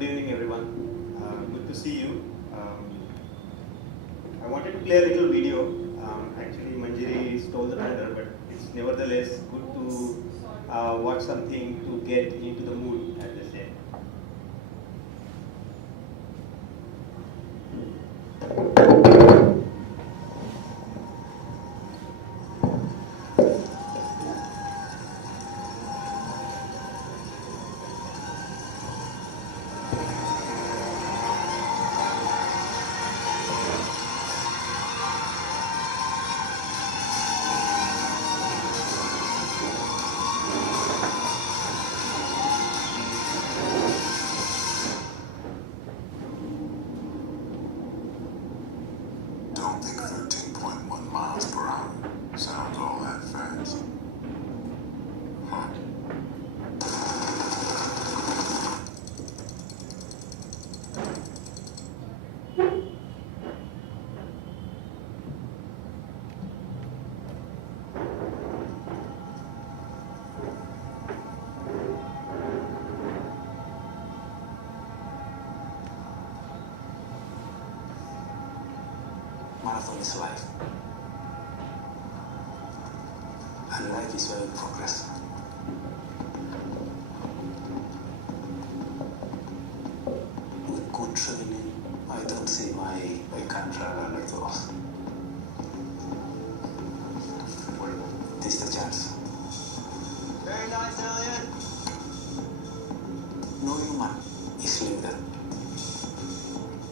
good evening everyone. Good to see you. I wanted to play a little video. Actually, Manjiri stole the thunder, but it's nevertheless good to watch something to get into the mood at the same. Don't think 13.1 miles per hour sounds all that fast. Huh. Marathon is life. And life is where we progress. With good training, I don't see why I can't travel like those. This is the chance. Very nice, Elliot. No human is limited.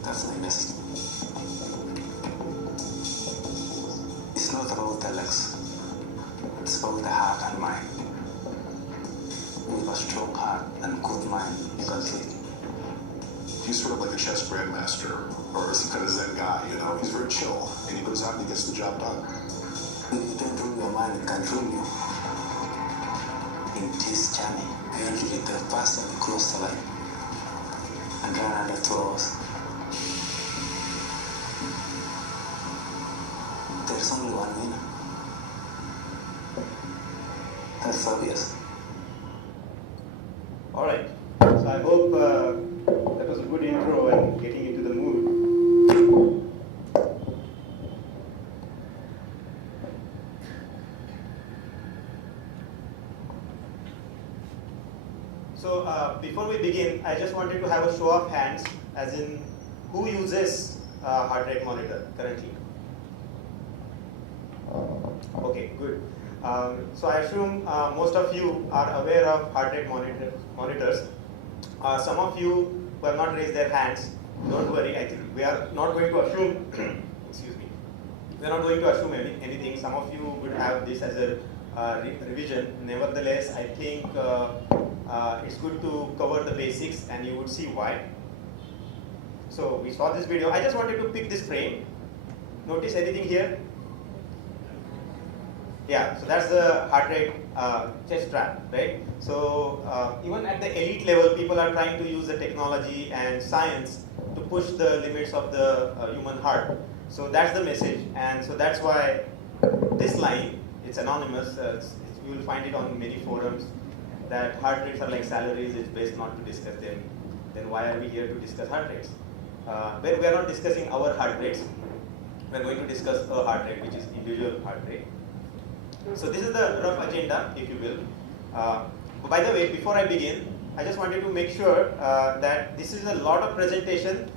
That's my message. It's not about the legs. It's about the heart and mind. With a strong heart and good mind, you can do it. He's sort of like a chess grandmaster or some kind of Zen guy, you know. He's very chill and he goes out and he gets the job done. If you don't rule your mind, it can rule you. In this journey, I want you to the person close the line and run under 2 hours. There's only one winner. That's obvious. All right. So I hope that was a good intro and getting into the mood. So before we begin, I just wanted to have a show of hands, as in who uses heart rate monitor currently? Okay, good. So I assume most of you are aware of heart rate monitors. Some of you who have not raised their hands, don't worry. I think we are not going to assume. Excuse me. We are not going to assume anything. Some of you would have this as a revision. Nevertheless, I think it's good to cover the basics, and you would see why. So we saw this video. I just wanted to pick this frame. Notice anything here? Yeah, so that's the heart rate chest strap, right? So even at the elite level, people are trying to use the technology and science to push the limits of the human heart. So that's the message, and so that's why this line, it's anonymous, you will find it on many forums, that heart rates are like salaries, it's best not to discuss them. Then why are we here to discuss heart rates? We are not discussing our heart rates, we are going to discuss a heart rate, which is individual heart rate. So this is the rough agenda, if you will. By the way, before I begin, I just wanted to make sure that this is a lot of presentation.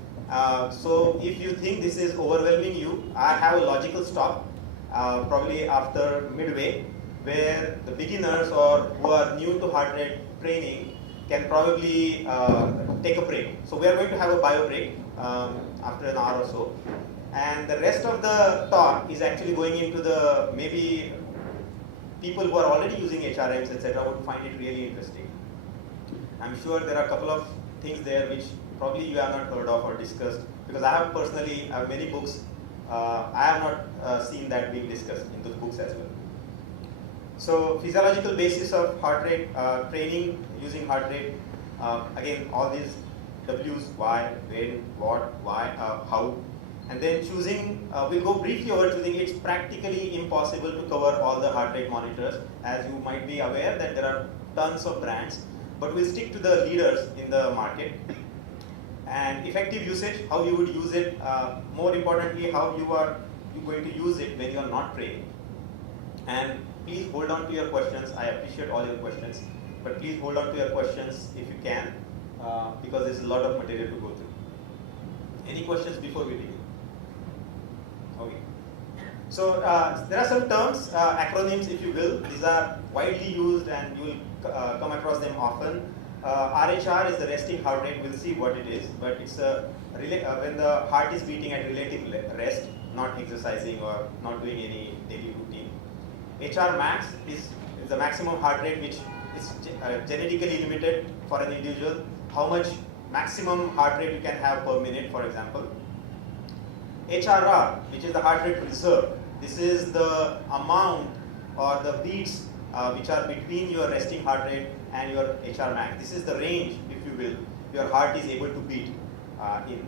So if you think this is overwhelming you, I have a logical stop, probably after midway, where the beginners or who are new to heart rate training can probably take a break. So we are going to have a bio break after an hour or so. And the rest of the talk is actually going into the maybe people who are already using HRMs, etc., would find it really interesting. I'm sure there are a couple of things there which probably you have not heard of or discussed, because I have personally many books. I have not seen that being discussed in those books as well. So physiological basis of heart rate training using heart rate. Again, all these W's, why, when, what, why, how. And then choosing, we'll go briefly over choosing. It's practically impossible to cover all the heart rate monitors. As you might be aware that there are tons of brands, but we'll stick to the leaders in the market. and effective usage, how you would use it, more importantly, how you going to use it when you are not training. And please hold on to your questions. I appreciate all your questions, but please hold on to your questions if you can, because there's a lot of material to go through. Any questions before we begin? Okay. So there are some terms, acronyms if you will. These are widely used and you will come across them often. RHR is the resting heart rate. We'll see what it is, but it's when the heart is beating at relative rest, not exercising or not doing any daily routine. HR max is the maximum heart rate which is genetically limited for an individual. How much maximum heart rate you can have per minute, for example. HRR, which is the heart rate reserve. This is the amount or the beats which are between your resting heart rate and your HR max. This is the range, if you will, your heart is able to beat in.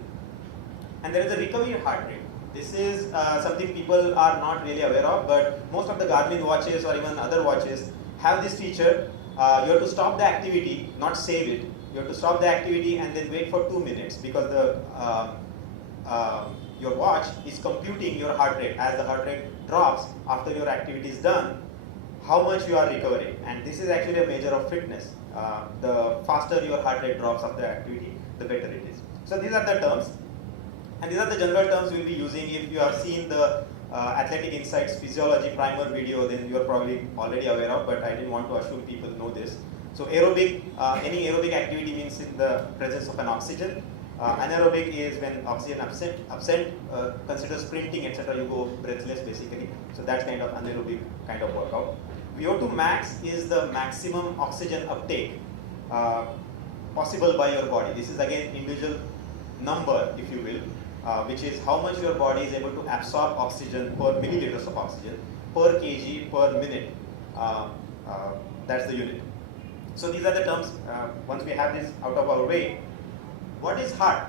And there is a recovery heart rate. This is something people are not really aware of, but most of the Garmin watches or even other watches have this feature. You have to stop the activity, not save it. You have to stop the activity and then wait for 2 minutes, because your watch is computing your heart rate. As the heart rate drops after your activity is done, how much you are recovering. And this is actually a measure of fitness. The faster your heart rate drops after the activity, the better it is. So these are the terms. And these are the general terms we'll be using. If you have seen the Athletic Insights Physiology primer video, then you are probably already aware of, but I didn't want to assume people know this. So aerobic, any aerobic activity means in the presence of an oxygen. Anaerobic is when oxygen absent, consider sprinting, etc. You go breathless basically. So that's kind of anaerobic kind of workout. VO2 max is the maximum oxygen uptake possible by your body. This is again individual number, if you will, which is how much your body is able to absorb oxygen per milliliters of oxygen per kg per minute. That's the unit. So these are the terms. Once we have this out of our way, what is heart?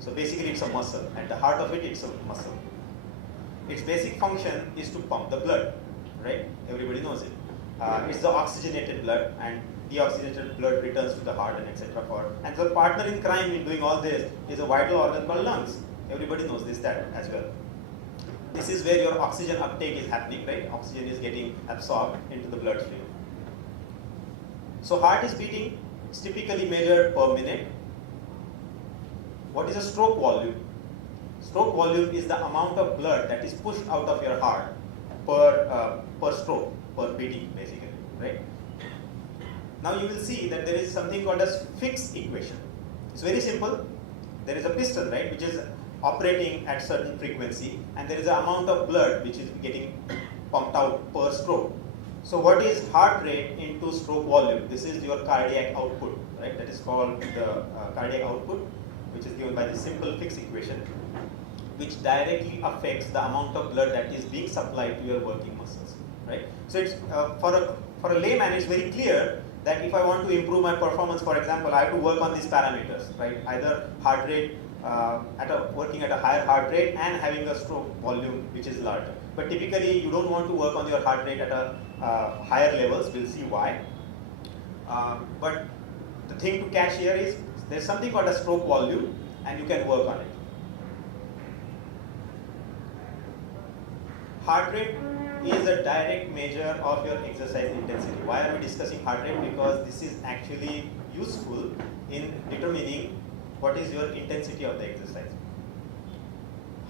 So basically it's a muscle. At the heart of it, it's a muscle. Its basic function is to pump the blood, right? Everybody knows it. It's the oxygenated blood, and deoxygenated blood returns to the heart and etc. And the partner in crime in doing all this is a vital organ called lungs. Everybody knows this, that as well. This is where your oxygen uptake is happening, right? Oxygen is getting absorbed into the bloodstream. So heart is beating, it's typically measured per minute. What is a stroke volume? Stroke volume is the amount of blood that is pushed out of your heart per stroke, per beating basically, right? Now you will see that there is something called as Fick's equation. It's very simple. There is a piston, right, which is operating at certain frequency, and there is an amount of blood which is getting pumped out per stroke. So what is heart rate into stroke volume? This is your cardiac output, right? That is called the cardiac output, which is given by the simple Fick's equation, which directly affects the amount of blood that is being supplied to your working muscles, right? So it's for a layman, it's very clear that if I want to improve my performance, for example, I have to work on these parameters, right? Either heart rate, working at a higher heart rate and having a stroke volume which is larger. But typically, you don't want to work on your heart rate at a higher levels. We'll see why. But the thing to catch here is there's something called a stroke volume, and you can work on it. Heart rate is a direct measure of your exercise intensity. Why are we discussing heart rate? Because this is actually useful in determining what is your intensity of the exercise.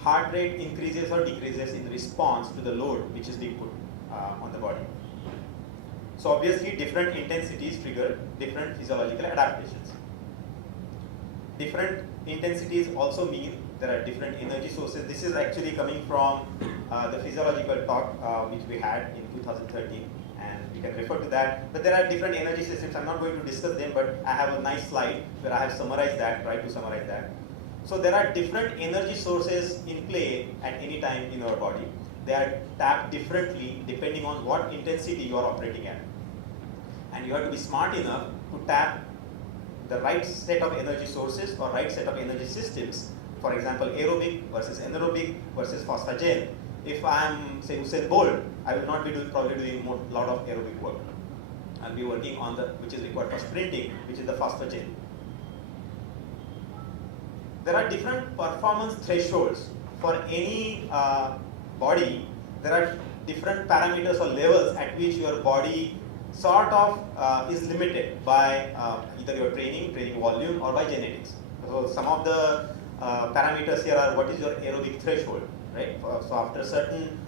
Heart rate increases or decreases in response to the load which is being put on the body. So obviously different intensities trigger different physiological adaptations. Different intensities also mean there are different energy sources. This is actually coming from the physiological talk which we had in 2013, and you can refer to that. But there are different energy systems. I'm not going to discuss them, but I have a nice slide where I have summarized that, tried to summarize that. So there are different energy sources in play at any time in our body. They are tapped differently depending on what intensity you are operating at. And you have to be smart enough to tap the right set of energy sources or right set of energy systems. For example, aerobic versus anaerobic versus phosphagen. If I am, say, Usain Bolt, I will not be probably doing a lot of aerobic work. I'll be working on which is required for sprinting, which is the phosphagen. there are different performance thresholds for any body. There are different parameters or levels at which your body sort of is limited by either your training volume, or by genetics. So some of the parameters here are what is your aerobic threshold, right? So after certain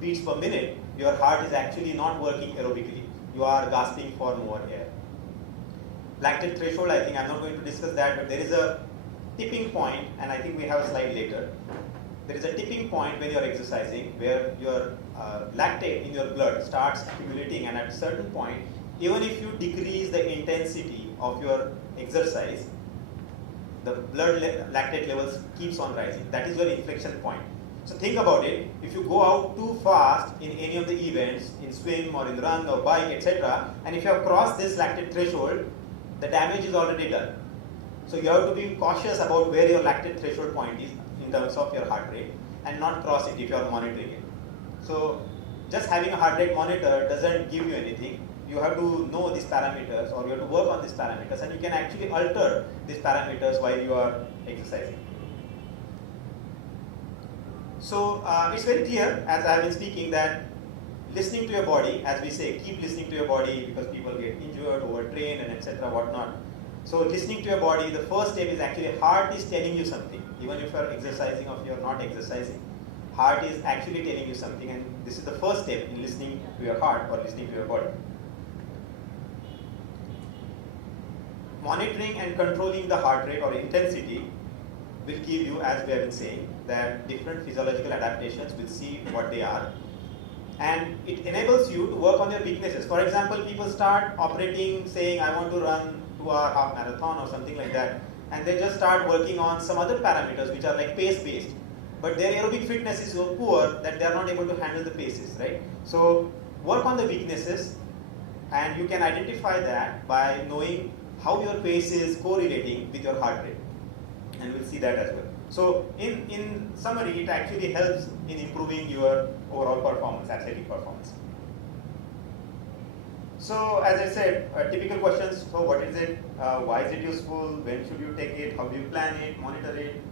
beats per minute, your heart is actually not working aerobically. You are gasping for more air. Lactate threshold, I think I'm not going to discuss that, but there is a tipping point, and I think we have a slide later. There is a tipping point when you are exercising where your lactate in your blood starts accumulating, and at a certain point, even if you decrease the intensity of your exercise, the blood lactate levels keeps on rising. That is your inflection point. So think about it. If you go out too fast in any of the events, in swim or in run or bike, etc., and if you have crossed this lactate threshold, the damage is already done. So you have to be cautious about where your lactate threshold point is in terms of your heart rate, and not cross it if you are monitoring it. So just having a heart rate monitor doesn't give you anything. You have to know these parameters, or you have to work on these parameters, and you can actually alter these parameters while you are exercising. So it's very clear, as I have been speaking, that listening to your body, as we say, keep listening to your body, because people get injured, overtrained, and etc. whatnot. So listening to your body, the first step is actually heart is telling you something. Even if you are exercising or if you are not exercising, heart is actually telling you something, and this is the first step in listening to your heart or listening to your body. Monitoring and controlling the heart rate or intensity will give you, as we have been saying, that different physiological adaptations, will see what they are, and it enables you to work on your weaknesses. For example, people start operating saying, I want to run 2-hour half marathon or something like that, and they just start working on some other parameters which are like pace based, but their aerobic fitness is so poor that they are not able to handle the paces, right? So work on the weaknesses, and you can identify that by knowing how your pace is correlating with your heart rate, and we'll see that as well. So in summary, it actually helps in improving your overall performance, athletic performance. So as I said, typical questions: so what is it? Why is it useful? When should you take it? How do you plan it? Monitor it?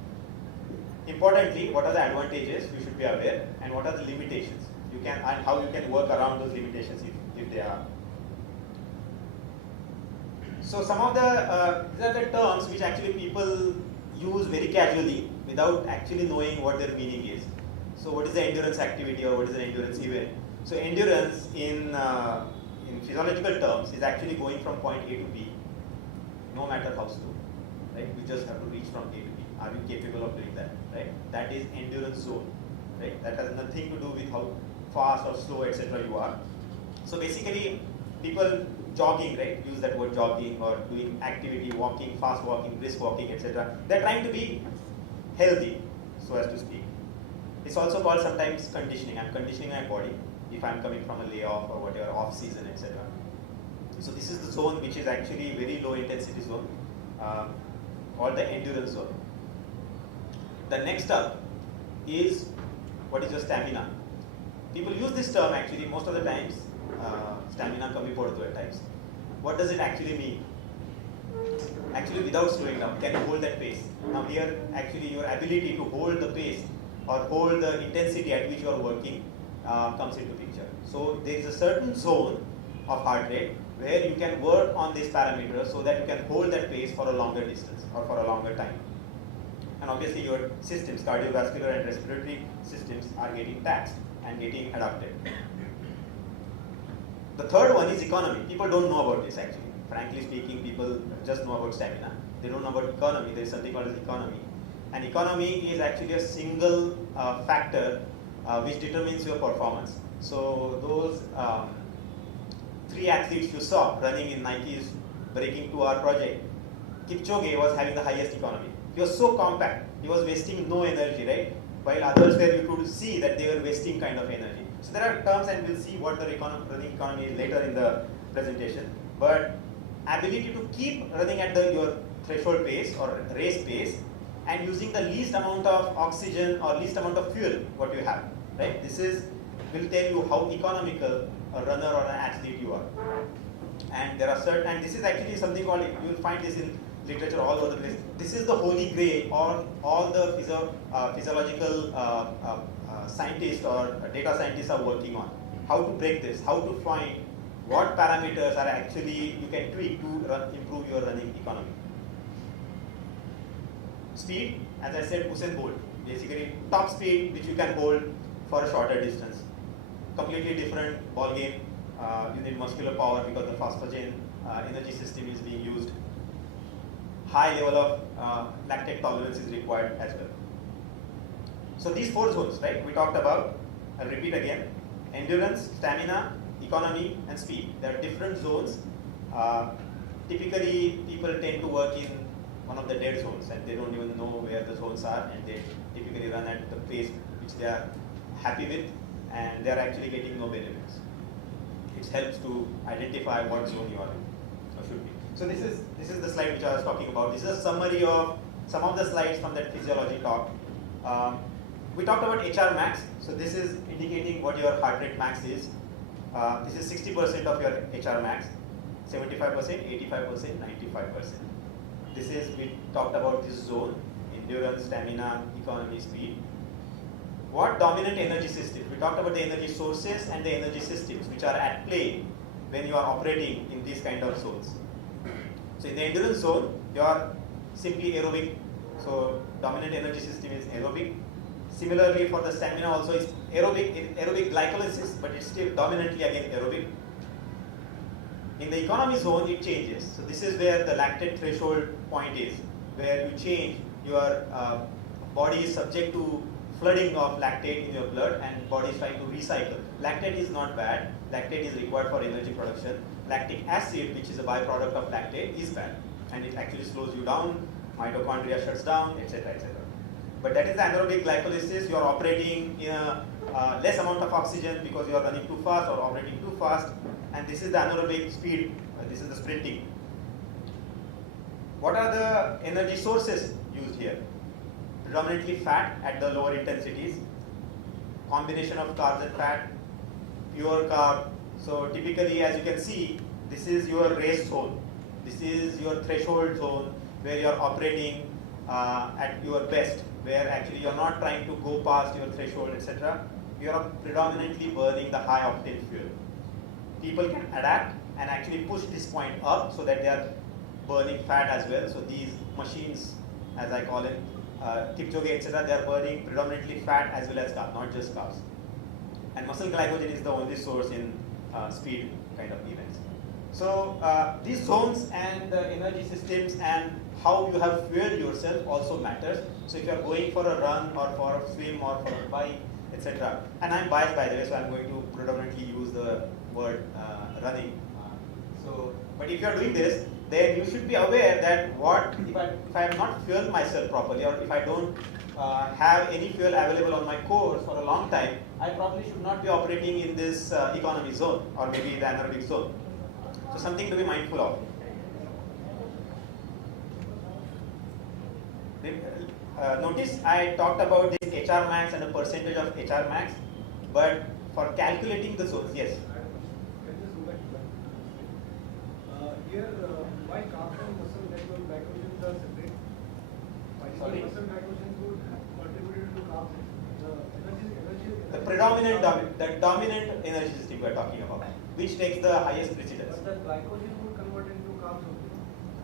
Importantly, what are the advantages you should be aware, and what are the limitations you can, and how you can work around those limitations if they are. So some of the these are the terms which actually people use very casually without actually knowing what their meaning is. So what is the endurance activity, or what is an endurance event? So endurance in physiological terms is actually going from point A to B, no matter how slow, right? We just have to reach from A to B. Are you capable of doing that, right? That is endurance zone, right? That has nothing to do with how fast or slow, etc. you are. So basically, people jogging, right? Use that word jogging, or doing activity, walking, fast walking, brisk walking, etc. They're trying to be healthy, so as to speak. It's also called sometimes conditioning. I'm conditioning my body if I'm coming from a layoff or whatever, off season, etc. So this is the zone which is actually very low intensity zone, called the endurance zone. The next up is what is your stamina. People use this term actually most of the times. Stamina kami pordo at times. What does it actually mean? Actually, without slowing down, can you hold that pace? Now here, actually, your ability to hold the pace or hold the intensity at which you are working comes into picture. So there is a certain zone of heart rate where you can work on these parameters so that you can hold that pace for a longer distance or for a longer time. And obviously your systems, cardiovascular and respiratory systems, are getting taxed and getting adapted. The third one is economy. People don't know about this actually. Frankly speaking, people just know about stamina. They don't know about economy. There is something called as economy. And economy is actually a single factor which determines your performance. So those 3 athletes you saw running in Nike's breaking 2-hour project, Kipchoge was having the highest economy. He was so compact. He was wasting no energy, right? While others were, you could see that they were wasting kind of energy. So there are terms, and we'll see what the running economy is later in the presentation. But ability to keep running at your threshold pace or race pace, and using the least amount of oxygen or least amount of fuel what you have, right? This will tell you how economical a runner or an athlete you are. And there are certain, and this is actually something called, you will find this in literature all over the place. This is the holy grail, or all the physiological scientists or data scientists are working on. How to break this, how to find what parameters are actually you can tweak to improve your running economy. Speed, as I said, Usain Bolt, basically top speed which you can hold for a shorter distance. Completely different ball game. You need muscular power because the phosphagen energy system is being used. High level of lactate tolerance is required as well. So these 4 zones, right, we talked about, I'll repeat again: endurance, stamina, economy, and speed. There are different zones. Typically, people tend to work in one of the dead zones, and they don't even know where the zones are, and they typically run at the pace which they are happy with, and they are actually getting no benefits. It helps to identify what zone you are in or should be. So this is the slide which I was talking about. This is a summary of some of the slides from that physiology talk. We talked about HR max. So this is indicating what your heart rate max is. This is 60% of your HR max, 75%, 85%, 95%. This is, we talked about this zone: endurance, stamina, economy, speed. What dominant energy systems? We talked about the energy sources and the energy systems which are at play when you are operating in these kind of zones. So in the endurance zone, you are simply aerobic. So dominant energy system is aerobic. Similarly, for the stamina also is aerobic glycolysis, but it's still dominantly again aerobic. In the economy zone, it changes. So this is where the lactate threshold point is, where you change, your body is subject to flooding of lactate in your blood, and body is trying to recycle. Lactate is not bad. Lactate is required for energy production. Lactic acid, which is a byproduct of lactate, is bad, and it actually slows you down. Mitochondria shuts down, etc., etc. But that is the anaerobic glycolysis. You are operating in a less amount of oxygen because you are running too fast or operating too fast. And this is the anaerobic speed. This is the sprinting. What are the energy sources used here? Predominantly fat at the lower intensities. Combination of carbs and fat. Pure carb. So typically, as you can see, this is your race zone. This is your threshold zone where you are operating at your best, where actually you are not trying to go past your threshold, etc. You are predominantly burning the high octane fuel. People can adapt and actually push this point up so that they are burning fat as well. So these machines, as I call it, Kipchoge, etc., they are burning predominantly fat as well as carbs, not just carbs. And muscle glycogen is the only source in speed kind of events. So these zones and the energy systems and how you have fueled yourself also matters. So if you are going for a run or for a swim or for a bike, etc. And I'm biased, by the way, so I'm going to predominantly use the word running. But if you are doing this, then you should be aware that if I have not fueled myself properly, or if I don't have any fuel available on my course for a long time, I probably should not be operating in this economy zone or maybe the anaerobic zone. So something to be mindful of. Notice I talked about this HR max and a percentage of HR max, but for calculating the zones, yes. Here, why carbs and muscle glycogen are separate? Why Sorry? muscle glycogen would contribute to carbs? The predominant, the dominant energy system we are talking about, which takes the highest precedence. But the glycogen would convert into carbs only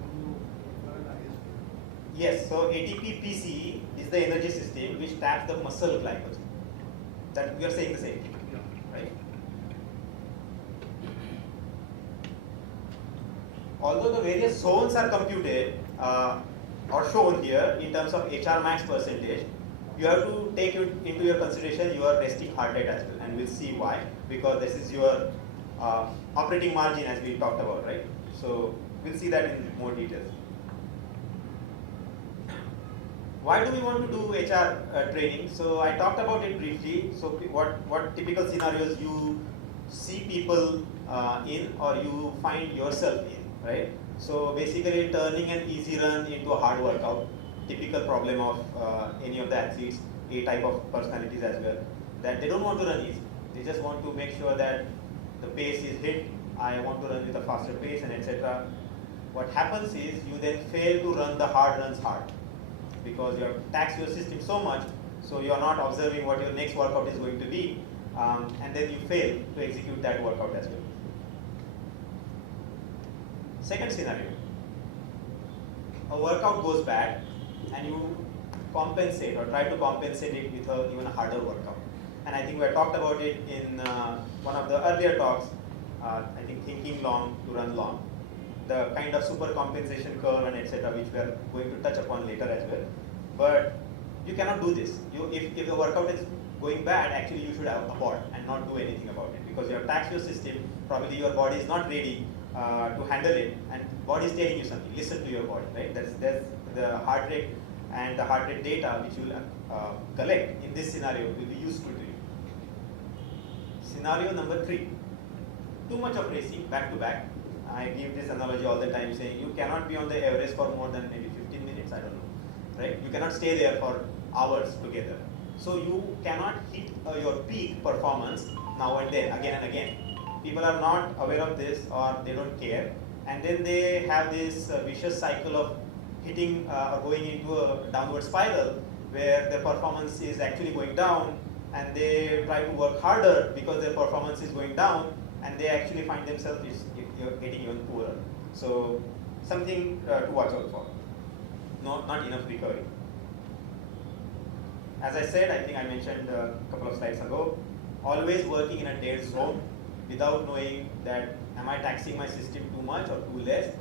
when you run at highest speed. Yes, so ATP-PC is the energy system which taps the muscle glycogen. That we are saying the same thing, right? Although the various zones are computed or shown here in terms of HR max percentage, you have to take into your consideration your resting heart rate as well, and we'll see why, because this is your operating margin as we talked about, right? So we'll see that in more details. Why do we want to do HR training? So I talked about it briefly. So what typical scenarios you see people in, or you find yourself in, right? So basically turning an easy run into a hard workout, typical problem of any of the athletes, A type of personalities as well, that they don't want to run easy. They just want to make sure that the pace is hit. I want to run with a faster pace and etc. what happens is you then fail to run the hard runs hard because you have taxed your system so much, so you are not observing what your next workout is going to be, and then you fail to execute that workout as well. Second scenario, a workout goes bad and you compensate or try to compensate it with a even harder workout. And I think we talked about it in one of the earlier talks, I think thinking long to run long, the kind of super compensation curve and etc. which we are going to touch upon later as well. But you cannot do this. If the workout is going bad, actually you should abort and not do anything about it because you have taxed your system, probably your body is not ready to handle it, and body is telling you something. Listen to your body, right? That's the heart rate and the heart rate data which you will collect in this scenario will be useful to you. Scenario number 3, too much of racing back to back. I give this analogy all the time saying you cannot be on the Everest for more than maybe 15 minutes, I don't know, right? You cannot stay there for hours together. So you cannot hit your peak performance now and then, again and again. People are not aware of this or they don't care, and then they have this vicious cycle of hitting or going into a downward spiral where their performance is actually going down, and they try to work harder because their performance is going down, and they actually find themselves getting even poorer. So something to watch out for. Not enough recovery. As I said, I think I mentioned a couple of slides ago, always working in a dead zone without knowing that am I taxing my system too much or too less,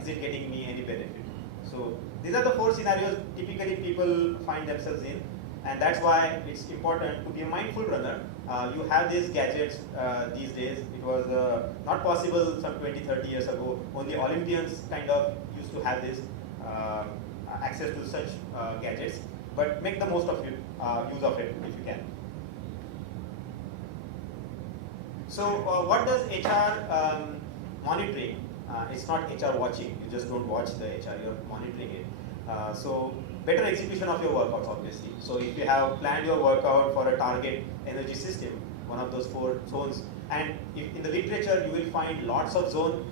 is it getting me any benefit. So these are the 4 scenarios typically people find themselves in, and that's why it's important to be a mindful runner. You have these gadgets these days. It was not possible some 20-30 years ago. Only Olympians kind of used to have this access to such gadgets, but make the most of it, use of it if you can. So what does HR monitoring? It's not HR watching. You just don't watch the HR, you're monitoring it. So better execution of your workouts, obviously. So if you have planned your workout for a target energy system, one of those 4 zones, and if in the literature you will find lots of zones.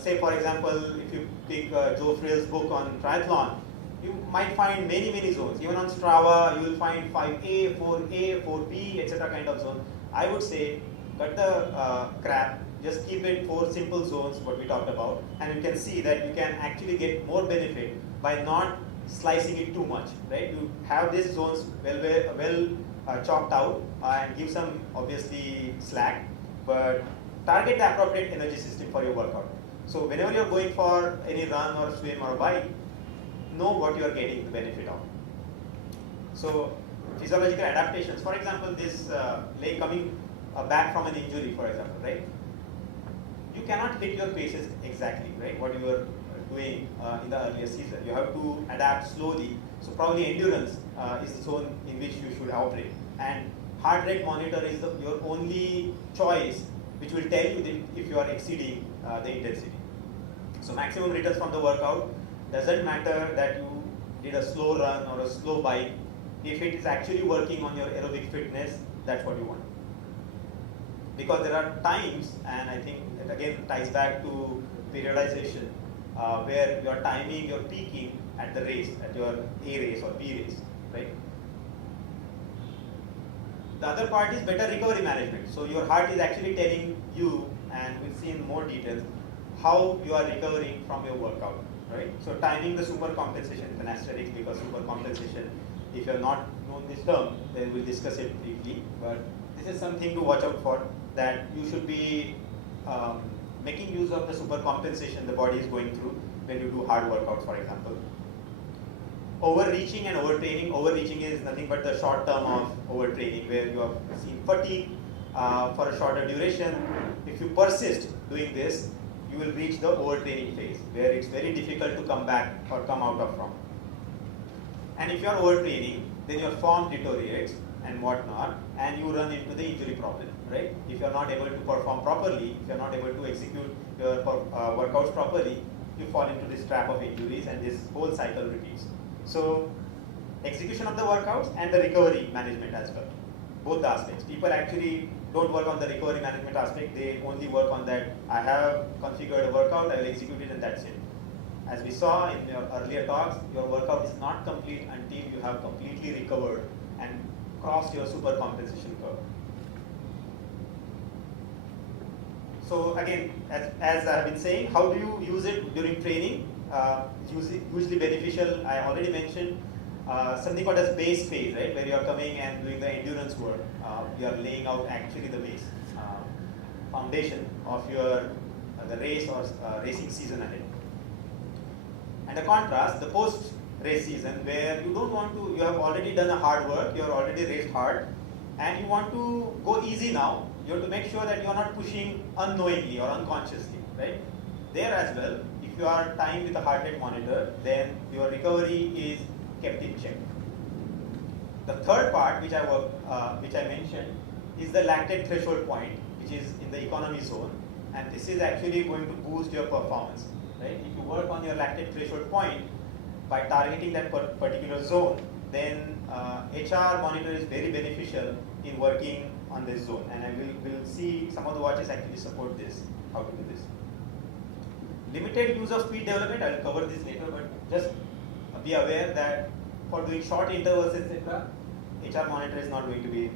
Say for example, if you pick Joe Frill's book on triathlon, you might find many zones. Even on Strava, you will find 5A, 4A, 4B, etc. kind of zone. I would say cut the crap. Just keep it 4 simple zones, what we talked about, and you can see that you can actually get more benefit by not slicing it too much, right? You have these zones well chalked out and give some obviously slack, but target the appropriate energy system for your workout. So whenever you're going for any run or swim or bike, know what you are getting the benefit of. So physiological adaptations, for example, this leg coming back from an injury, for example, right? You cannot hit your paces exactly, right? What you were doing in the earlier season. You have to adapt slowly. So probably endurance is the zone in which you should operate. And heart rate monitor is your only choice which will tell you if you are exceeding the intensity. So maximum returns from the workout doesn't matter that you did a slow run or a slow bike. If it is actually working on your aerobic fitness, that's what you want. Because there are times, and I think it again ties back to periodization, where you are timing your peaking at the race, at your A race or B race, right? The other part is better recovery management. So your heart is actually telling you, and we'll see in more details, how you are recovering from your workout, right? So timing the super compensation is an asterisk because super compensation, if you have not known this term, then we'll discuss it briefly, but this is something to watch out for, that you should be making use of the super compensation the body is going through when you do hard workouts, for example. Overreaching and overtraining. Overreaching is nothing but the short term of overtraining, where you have seen fatigue for a shorter duration. If you persist doing this, you will reach the overtraining phase, where it's very difficult to come back or come out of from. And if you are overtraining, then your form deteriorates and whatnot, and you run into the injury problem, right? If you are not able to perform properly, if you are not able to execute your workouts properly, you fall into this trap of injuries, and this whole cycle repeats. So execution of the workouts and the recovery management as well, both the aspects. People actually don't work on the recovery management aspect. They only work on that. I have configured a workout, I will execute it, and that's it. As we saw in your earlier talks, your workout is not complete until you have completely recovered and crossed your super compensation curve. So again, as I have been saying, how do you use it during training? Hugely beneficial. I already mentioned something called as base phase, right? Where you are coming and doing the endurance work. You are laying out actually the base foundation of your the race or racing season ahead. And the contrast, the post-race season, where you don't want to, you have already done a hard work, you have already raced hard, and you want to go easy now. You have to make sure that you are not pushing unknowingly or unconsciously, right? There as well, if you are timed with a heart rate monitor, then your recovery is kept in check. The third part, which I mentioned, is the lactate threshold point, which is in the economy zone, and this is actually going to boost your performance, right? If you work on your lactate threshold point by targeting that particular zone, then HR monitor is very beneficial in working on this zone, and I will see some of the watches actually support this, how to do this. Limited use of speed development, I will cover this later, but just be aware that for doing short intervals, etc., HR monitor is not going to be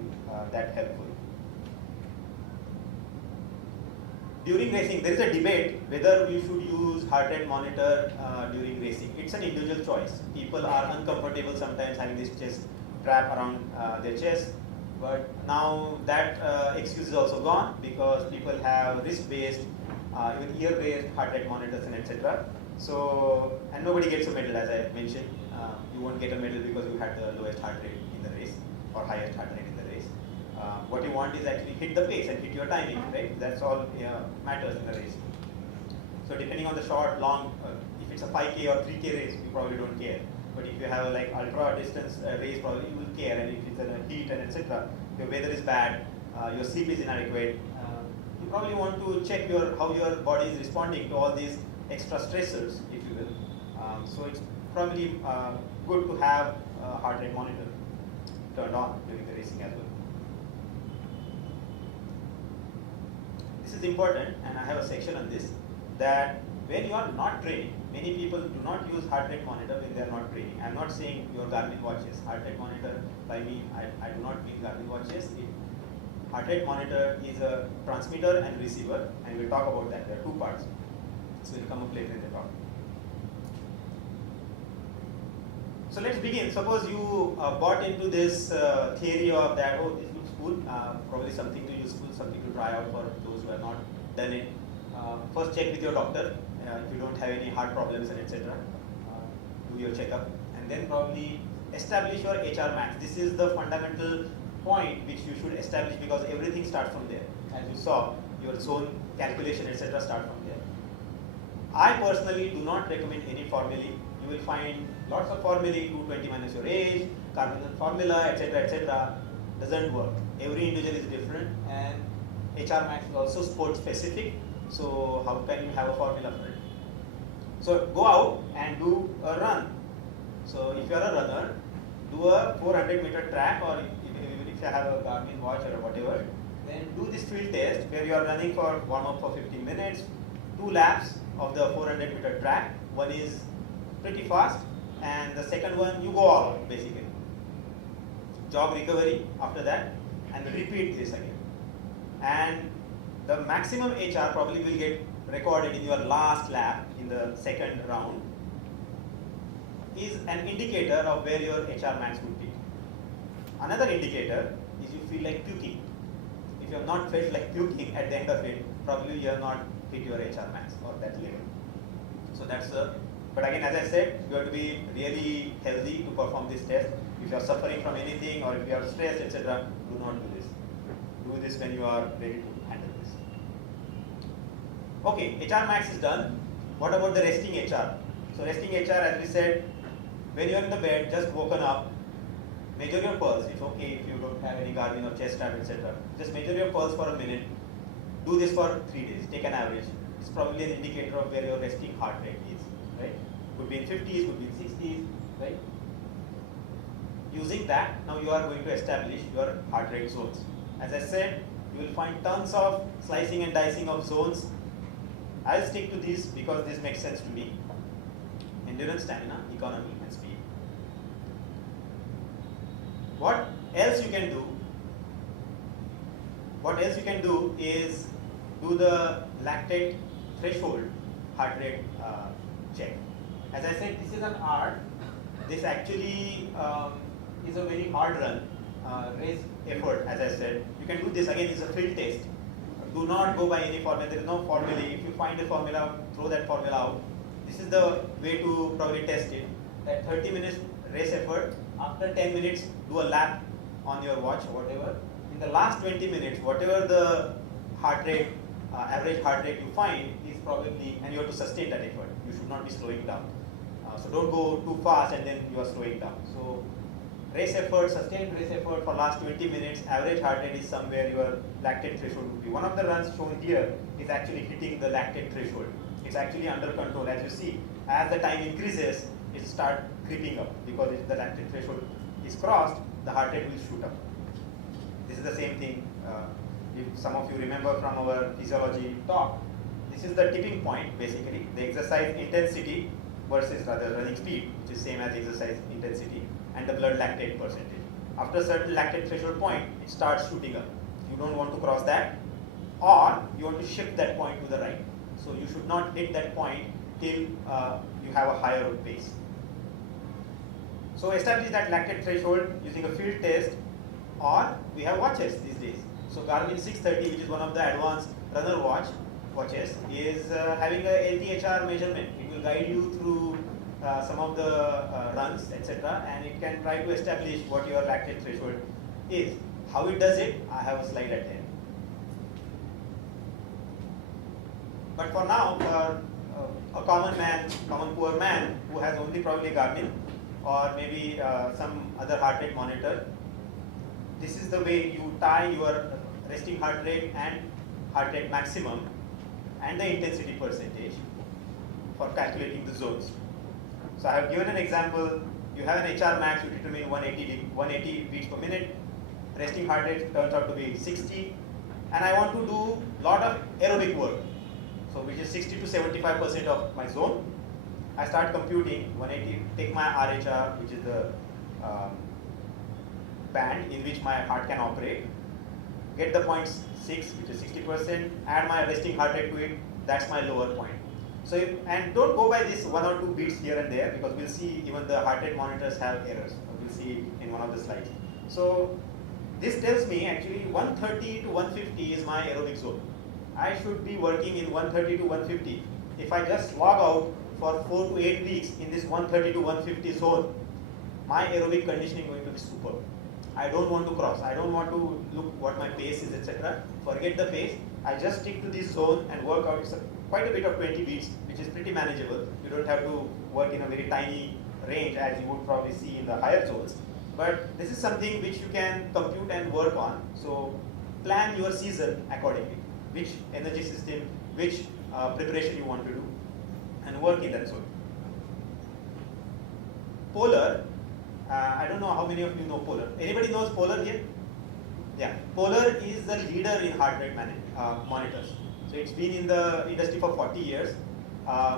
that helpful. During racing, there is a debate whether you should use heart rate monitor during racing. It's an individual choice. People are uncomfortable sometimes having this chest strap around their chest, but now that excuse is also gone because people have wrist-based, even ear-based heart rate monitors and etc. So, and nobody gets a medal, as I mentioned. You won't get a medal because you had the lowest heart rate in the race or highest heart rate in the race. What you want is actually hit the pace and hit your timing, right? That's all matters in the race. So depending on the short, long, if it's a 5K or 3K race, you probably don't care. But if you have a like ultra distance race, probably you will care. And if it's in a heat and etc., your weather is bad, your sleep is inadequate, you probably want to check how your body is responding to all these extra stressors, if you will. So it's probably good to have a heart rate monitor turned on during the racing as well. This is important, and I have a section on this, that when you are not training, many people do not use heart rate monitor when they are not training. I am not saying your Garmin watches. Heart rate monitor, by me, I do not mean Garmin watches. Heart rate monitor is a transmitter and receiver, and we'll talk about that. There are two parts. So we'll come up later in the talk. So let's begin. Suppose you bought into this theory of that, oh, this looks cool, probably something to useful, something to try out for those who have not done it. First check with your doctor if you don't have any heart problems and etc. Do your checkup, and then probably establish your HR max. This is the fundamental point which you should establish because everything starts from there. As you saw, your zone calculation etc. start from there. I personally do not recommend any formulae. You will find lots of formulae, 220 minus your age, carbon formula, etc. Doesn't work. Every individual is different, and HR max is also sport specific. So how can you have a formula for it? So go out and do a run. So if you are a runner, do a 400-meter track, or even if you have a Garmin watch or whatever, then do this field test where you are running for warm-up for 15 minutes, 2 laps of the 400-meter track. One is pretty fast, and the second one you go all out basically. Jog recovery after that, and repeat this again. And the maximum HR probably will get recorded in your last lap in the second round is an indicator of where your HR max would be. Another indicator is you feel like puking. If you have not felt like puking at the end of it, probably you have not hit your HR max or that level. So that's but again, as I said, you have to be really healthy to perform this test. If you are suffering from anything or if you are stressed, etc., do not do this. Do this when you are ready to handle this. Okay, HR max is done. What about the resting HR? So resting HR, as we said, when you are in the bed, just woken up, measure your pulse. It's okay if you don't have any Garmin or chest strap, etc. Just measure your pulse for a minute. Do this for 3 days. Take an average. It's probably an indicator of where your resting heart rate is, right? Could be in 50s, could be in 60s, right? Using that, now you are going to establish your heart rate zones. As I said, You will find tons of slicing and dicing of zones. I'll stick to these because this makes sense to me. Endurance, stamina, economy, and speed. What else you can do? What else you can do is do the lactate threshold heart rate check. As I said, this is an art. This actually is a very hard run, race effort, as I said. You can do this, again, it's a field test. Do not go by any formula, there is no formula. If you find a formula, throw that formula out. This is the way to probably test it. That 30 minutes race effort, after 10 minutes, do a lap on your watch or whatever. In the last 20 minutes, whatever the heart rate, average heart rate you find is probably, and you have to sustain that effort. You should not be slowing down. So don't go too fast and then you are slowing down. So race effort, sustained race effort for last 20 minutes, average heart rate is somewhere your lactate threshold would be. One of the runs shown here is actually hitting the lactate threshold. It's actually under control. As you see, as the time increases, it starts creeping up because if the lactate threshold is crossed, the heart rate will shoot up. This is the same thing. If some of you remember from our physiology talk, this is the tipping point basically. The exercise intensity versus rather running speed, which is same as exercise intensity, and the blood lactate percentage. After a certain lactate threshold point, it starts shooting up. You don't want to cross that, or you want to shift that point to the right. So you should not hit that point till you have a higher pace. So establish that lactate threshold using a field test, or we have watches these days. So Garmin 630, which is one of the advanced runner watches, is having a LTHR measurement. It will guide you through some of the runs, etc., and it can try to establish what your lactate threshold is. How it does it, I have a slide at the end. But for now, a common poor man who has only probably Garmin or maybe some other heart rate monitor, this is the way you tie your resting heart rate and heart rate maximum and the intensity percentage for calculating the zones. So I have given an example. You have an HR max, you determine 180 beats per minute. Resting heart rate turns out to be 60, and I want to do a lot of aerobic work. So which is 60 to 75% of my zone. I start computing 180, take my RHR, which is the band in which my heart can operate, get the 0.6, which is 60%, add my resting heart rate to it, that's my lower point. So, and don't go by this 1 or 2 beats here and there, because we'll see even the heart rate monitors have errors. We'll see in one of the slides. So this tells me actually 130 to 150 is my aerobic zone. I should be working in 130 to 150. If I just log out for 4 to 8 weeks in this 130 to 150 zone, my aerobic conditioning is going to be superb. I don't want to cross. I don't want to look what my pace is, etc. Forget the pace. I just stick to this zone and work out. It's quite a bit of 20 beats, which is pretty manageable. You don't have to work in a very tiny range as you would probably see in the higher zones. But this is something which you can compute and work on. So plan your season accordingly. Which energy system, which preparation you want to do, and work in that zone. Polar, I don't know how many of you know Polar. Anybody knows Polar here? Yeah, Polar is the leader in heart rate monitors. So it's been in the industry for 40 years.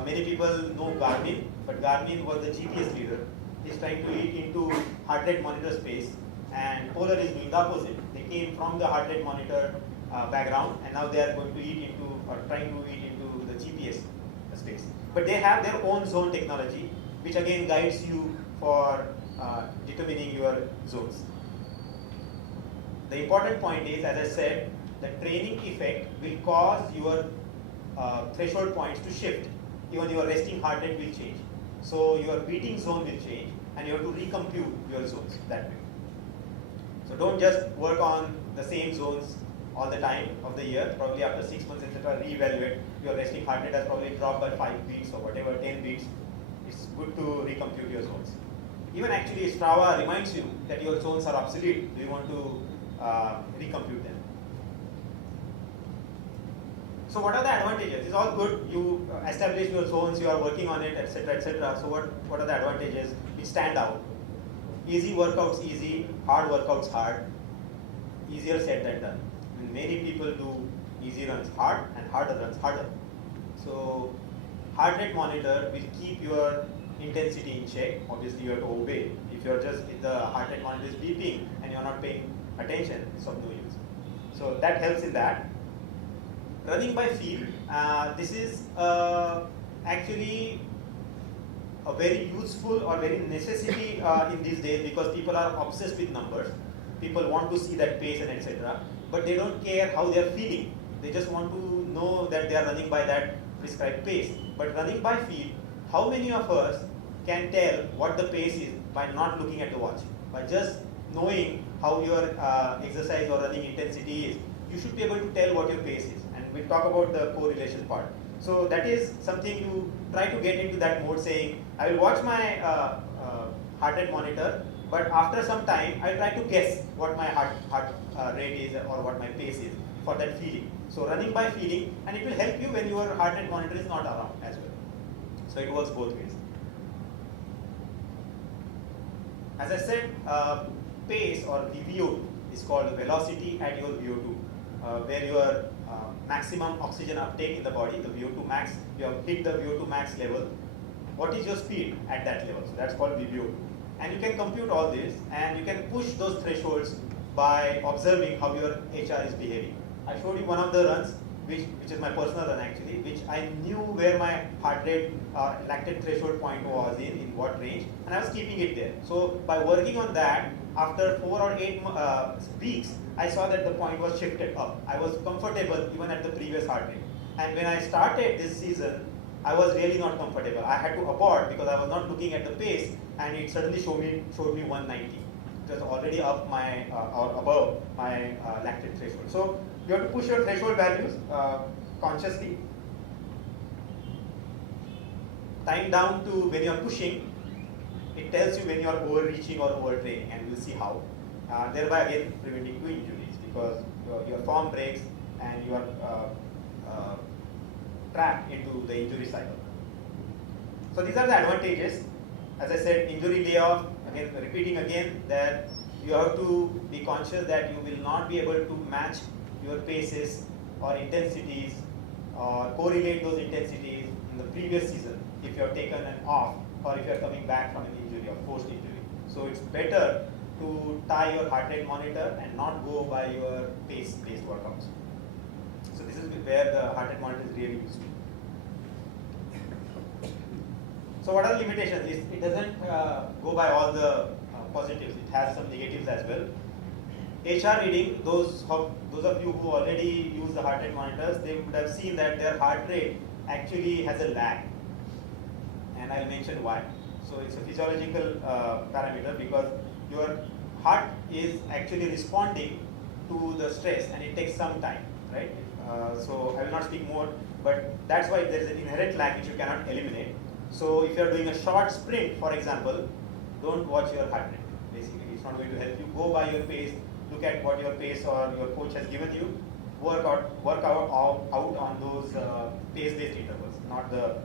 Many people know Garmin, but Garmin was the GPS leader. He's trying to eat into heart rate monitor space, and Polar is doing the opposite. They came from the heart rate monitor background, and now they are going to eat into, or trying to eat into the GPS space. But they have their own zone technology, which again guides you for determining your zones. The important point is, as I said, the training effect will cause your threshold points to shift. Even your resting heart rate will change. So your beating zone will change, and you have to recompute your zones that way. So don't just work on the same zones all the time of the year. Probably after 6 months, etc., reevaluate. Your resting heart rate has probably dropped by 5 beats or whatever, 10 beats. It's good to recompute your zones. Even actually Strava reminds you that your zones are obsolete. Do you want to recompute them? So what are the advantages? It's all good. You establish your zones, you are working on it, etc., etc. So what are the advantages which stand out? Easy workouts easy, hard workouts hard. Easier said than done. Many people do easy runs hard and harder runs harder. So heart rate monitor will keep your intensity in check. Obviously you have to obey. If the heart rate monitor is beeping and you're not paying attention, it's of no use. So that helps in that. Running by feel, this is actually a very useful or very necessity in these days, because people are obsessed with numbers. People want to see that pace and etc. But they don't care how they are feeling. They just want to know that they are running by that prescribed pace. But running by feel, how many of us can tell what the pace is by not looking at the watch? By just knowing how your exercise or running intensity is, you should be able to tell what your pace is. And we'll talk about the correlation part. So that is something you try to get into that mode, saying, I will watch my heart rate monitor, but after some time, I'll try to guess what my heart rate is or what my pace is for that feeling. So running by feeling, and it will help you when your heart rate monitor is not around as well. So it works both ways. As I said, pace or VO2 is called velocity at your VO2, where your maximum oxygen uptake in the body, the VO2 max, you have hit the VO2 max level. What is your speed at that level? So that's called VO2. And you can compute all this, and you can push those thresholds by observing how your HR is behaving. I showed you one of the runs, which is my personal run actually, which I knew where my heart rate lactate threshold point was in what range, and I was keeping it there. So by working on that, after 4 or 8 weeks, I saw that the point was shifted up. I was comfortable even at the previous heart rate. And when I started this season, I was really not comfortable. I had to abort because I was not looking at the pace, and it suddenly showed me 190. It was already up my or above my lactate threshold. So you have to push your threshold values consciously. Time down to when you are pushing, it tells you when you are overreaching or overtraining, and we'll see how. Thereby again preventing two injuries, because your form breaks and you are trapped into the injury cycle. So these are the advantages. As I said, injury layoff, again repeating again that you have to be conscious that you will not be able to match your paces or intensities or correlate those intensities in the previous season if you have taken an off or if you are coming back from an injury or forced injury. So it's better to tie your heart rate monitor and not go by your pace-based workouts. So this is where the heart rate monitor is really useful. So what are the limitations? It doesn't go by all the positives. It has some negatives as well. HR reading, those of you who already use the heart rate monitors, they would have seen that their heart rate actually has a lag. And I'll mention why. So it's a physiological parameter, because your heart is actually responding to the stress, and it takes some time, right? So I will not speak more, but that's why there is an inherent lag which you cannot eliminate. So if you are doing a short sprint, for example, don't watch your heart rate. Basically, it's not going to help you. Go by your pace. Look at what your pace or your coach has given you. Work out on those pace-based intervals, not the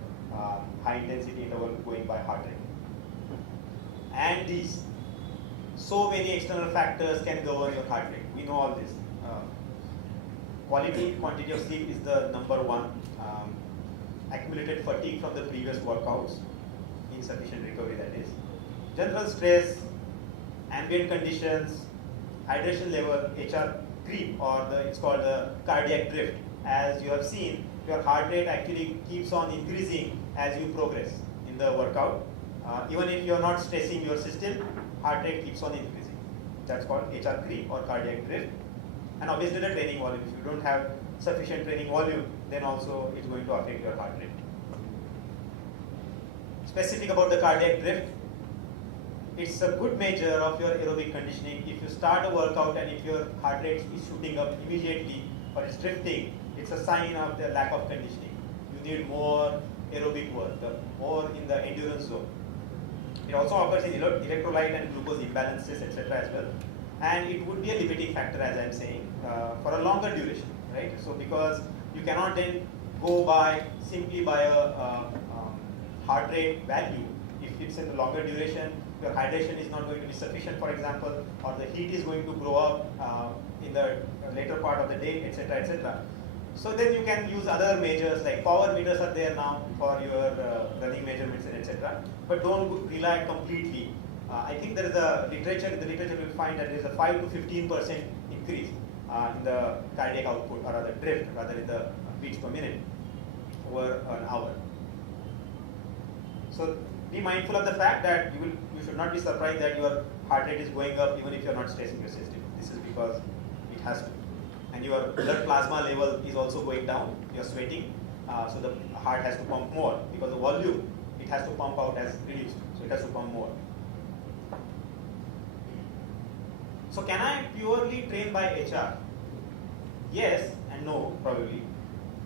high intensity interval going by heart rate. And these, so many external factors can govern your heart rate. We know all this. Quantity of sleep is the number one. Accumulated fatigue from the previous workouts, insufficient recovery that is. General stress, ambient conditions, hydration level, HR creep, or it's called the cardiac drift. As you have seen, your heart rate actually keeps on increasing as you progress in the workout. Even if you're not stressing your system, heart rate keeps on increasing. That's called HR creep or cardiac drift. And obviously the training volume. If you don't have sufficient training volume, then also it's going to affect your heart rate. Specific about the cardiac drift, it's a good measure of your aerobic conditioning. If you start a workout and if your heart rate is shooting up immediately or it's drifting, it's a sign of the lack of conditioning. You need more aerobic work, more in the endurance zone. It also occurs in electrolyte and glucose imbalances, etc. as well. And it would be a limiting factor, as I'm saying, for a longer duration, right? So because you cannot then go by simply by a heart rate value if it's in the longer duration, your hydration is not going to be sufficient, for example, or the heat is going to grow up in the later part of the day, etc., etc. So then you can use other measures like power meters are there now for your running measurements and etc. But don't rely completely. I think there is a literature. In the literature, you will find that there is a 5 to 15% increase in the cardiac output, or rather drift, rather in the beats per minute over an hour. So be mindful of the fact that you should not be surprised that your heart rate is going up even if you are not stressing your system. This is because it has to. And your blood plasma level is also going down. You are sweating, so the heart has to pump more because the volume it has to pump out has reduced, so it has to pump more. So can I purely train by HR? Yes and no, probably.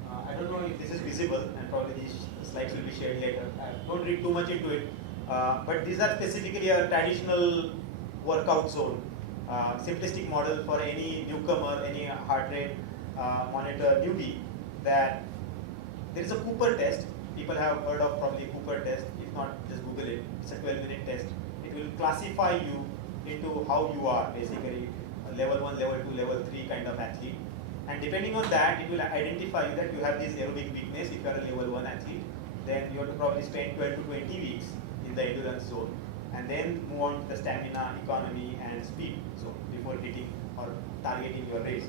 I don't know if this is visible, and probably these slides will be shared later. I don't read too much into it, but these are specifically a traditional workout zone, simplistic model for any newcomer, any heart rate monitor newbie. That there is a Cooper test. People have heard of probably Cooper test. If not, just Google it. It's a 12-minute test. It will classify you into how you are, basically level 1, level 2, level 3 kind of athlete. And depending on that, it will identify that you have this aerobic weakness. If you are a level 1 athlete, then you have to probably spend 12 to 20 weeks in the endurance zone, and then move on to the stamina, economy, and speed zone before hitting or targeting your race.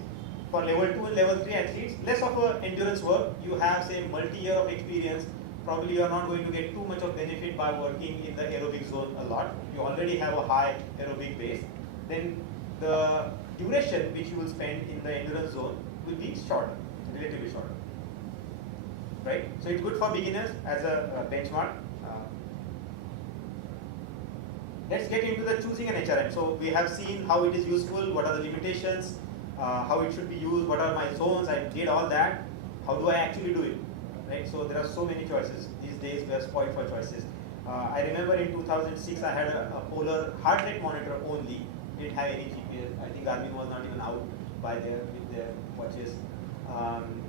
For level 2 and level 3 athletes, less of a endurance work. You have, say, multi-year of experience. Probably you are not going to get too much of benefit by working in the aerobic zone a lot. You already have a high aerobic base. Then the duration which you will spend in the endurance zone will be shorter, relatively shorter. Right? So it's good for beginners as a benchmark. Let's get into the choosing an HRM. So we have seen how it is useful, what are the limitations, how it should be used, what are my zones. I did all that. How do I actually do it? Right? So there are so many choices. These days we are spoiled for choices. I remember in 2006 I had a polar heart rate monitor only. It didn't have any GPS. I think Garmin was not even out by there with their watches.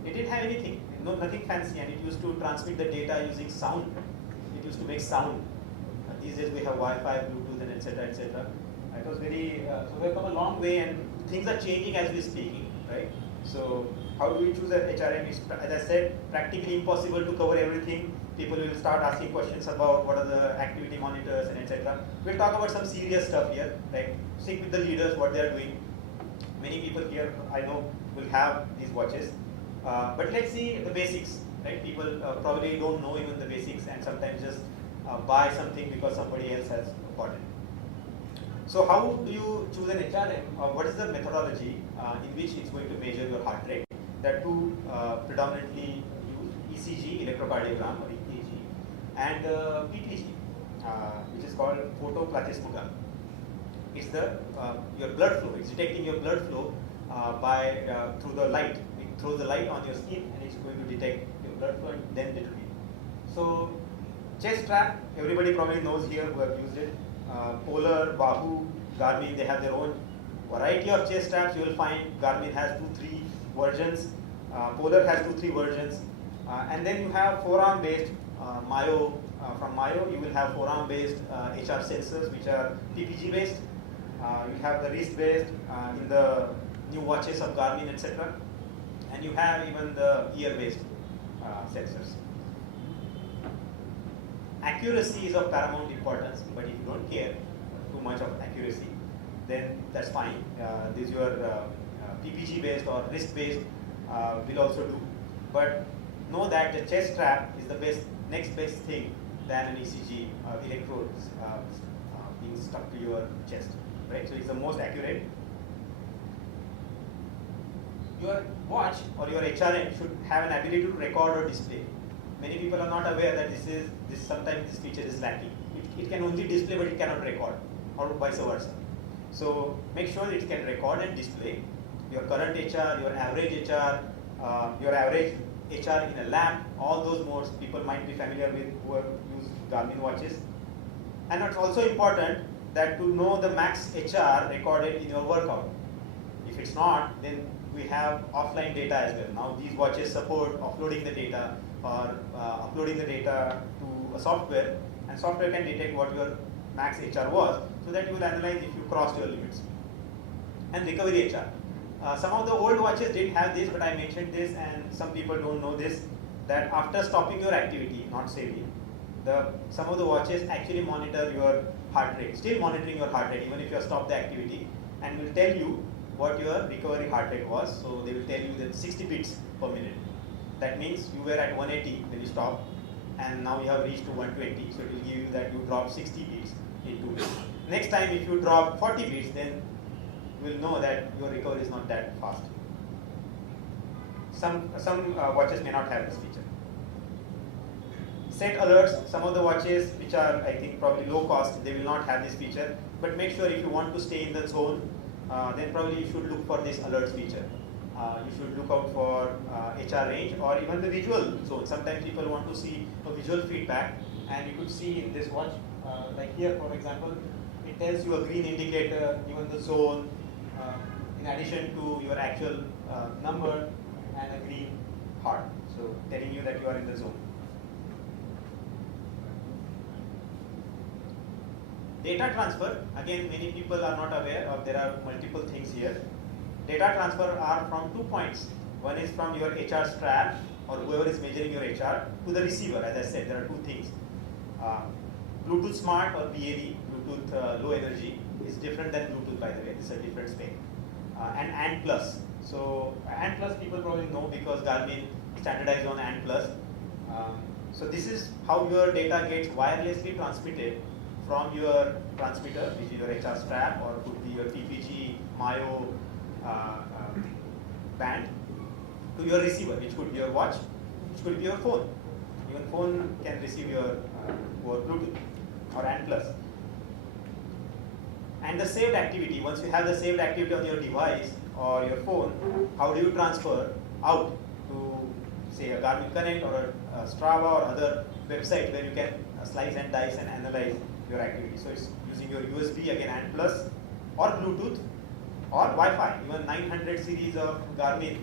It didn't have anything, nothing fancy, and it used to transmit the data using sound. It used to make sound. These days we have Wi-Fi, Bluetooth, and etc. etc. It was very so we have come a long way, and things are changing as we're speaking, right? So how do we choose a HRM? Is, as I said, practically impossible to cover everything. People will start asking questions about what are the activity monitors and etc. We'll talk about some serious stuff here, like stick with the leaders, what they are doing. Many people here, I know, will have these watches. But let's see the basics, right? People probably don't know even the basics, and sometimes just buy something because somebody else has bought it. So how do you choose an HRM? What is the methodology in which it's going to measure your heart rate? There are two predominantly used: ECG, electrocardiogram, or EKG, and PTG, which is called photoplathysmography. It's the your blood flow. It's detecting your blood flow by through the light. It throws the light on your skin, and it's going to detect your blood flow and then determine. So chest strap, everybody probably knows here who have used it. Polar, Wahoo, Garmin, they have their own variety of chest straps. You will find Garmin has 2-3 versions. Polar has 2-3 versions. And then you have forearm-based Mayo. From Mayo, you will have forearm-based HR sensors, which are PPG-based. You have the wrist-based in the new watches of Garmin, etc. And you have even the ear-based sensors. Accuracy is of paramount importance, but if you don't care too much of accuracy, then that's fine. These your PPG-based or wrist-based will also do. But know that the chest strap is the next best thing than an ECG electrodes being stuck to your chest, right? So it's the most accurate. Your watch or your HRM should have an ability to record or display. Many people are not aware that sometimes this feature is lacking. It can only display, but it cannot record, or vice versa. So make sure it can record and display your current HR, your average HR, your average HR in a lab. All those modes people might be familiar with who have used Garmin watches. And it's also important that to know the max HR recorded in your workout. If it's not, then we have offline data as well. Now these watches support offloading the data or uploading the data to a software and software can detect what your max HR was, so that you will analyze if you crossed your limits. And recovery HR. Some of the old watches didn't have this, but I mentioned this, and some people don't know this, that after stopping your activity, not saving, some of the watches actually monitor your heart rate, still monitoring your heart rate even if you have stopped the activity, and will tell you what your recovery heart rate was. So they will tell you that 60 beats per minute. That means you were at 180 when you stopped, and now you have reached to 120. So it will give you that you dropped 60 beats in 2 minutes. Next time if you drop 40 beats, then you will know that your recovery is not that fast. Some watches may not have this feature. Set alerts. Some of the watches which are, I think, probably low cost, they will not have this feature. But make sure if you want to stay in the zone, then probably you should look for this alerts feature. You should look out for HR range or even the visual zone. Sometimes people want to see a visual feedback, and you could see in this watch, like here for example, it tells you a green indicator, even the zone, in addition to your actual number and a green heart. So telling you that you are in the zone. Data transfer, again many people are not aware of, there are multiple things here. Data transfer are from 2 points. One is from your HR strap or whoever is measuring your HR to the receiver. As I said, there are 2 things. Bluetooth Smart or BLE, Bluetooth low energy, is different than Bluetooth, by the way. It's a different spec. And ANT Plus. So ANT Plus people probably know because Garmin standardized on ANT Plus. So this is how your data gets wirelessly transmitted from your transmitter, which is your HR strap, or could be your TPG, Mayo band, to your receiver, which could be your watch, which could be your phone. Even phone can receive your Bluetooth or ANT Plus. And the saved activity, once you have the saved activity on your device or your phone, how do you transfer out to, say, a Garmin Connect or a Strava or other website where you can slice and dice and analyze your activity. So it's using your USB, again ANT Plus, or Bluetooth, or Wi-Fi. Even 900 series of Garmin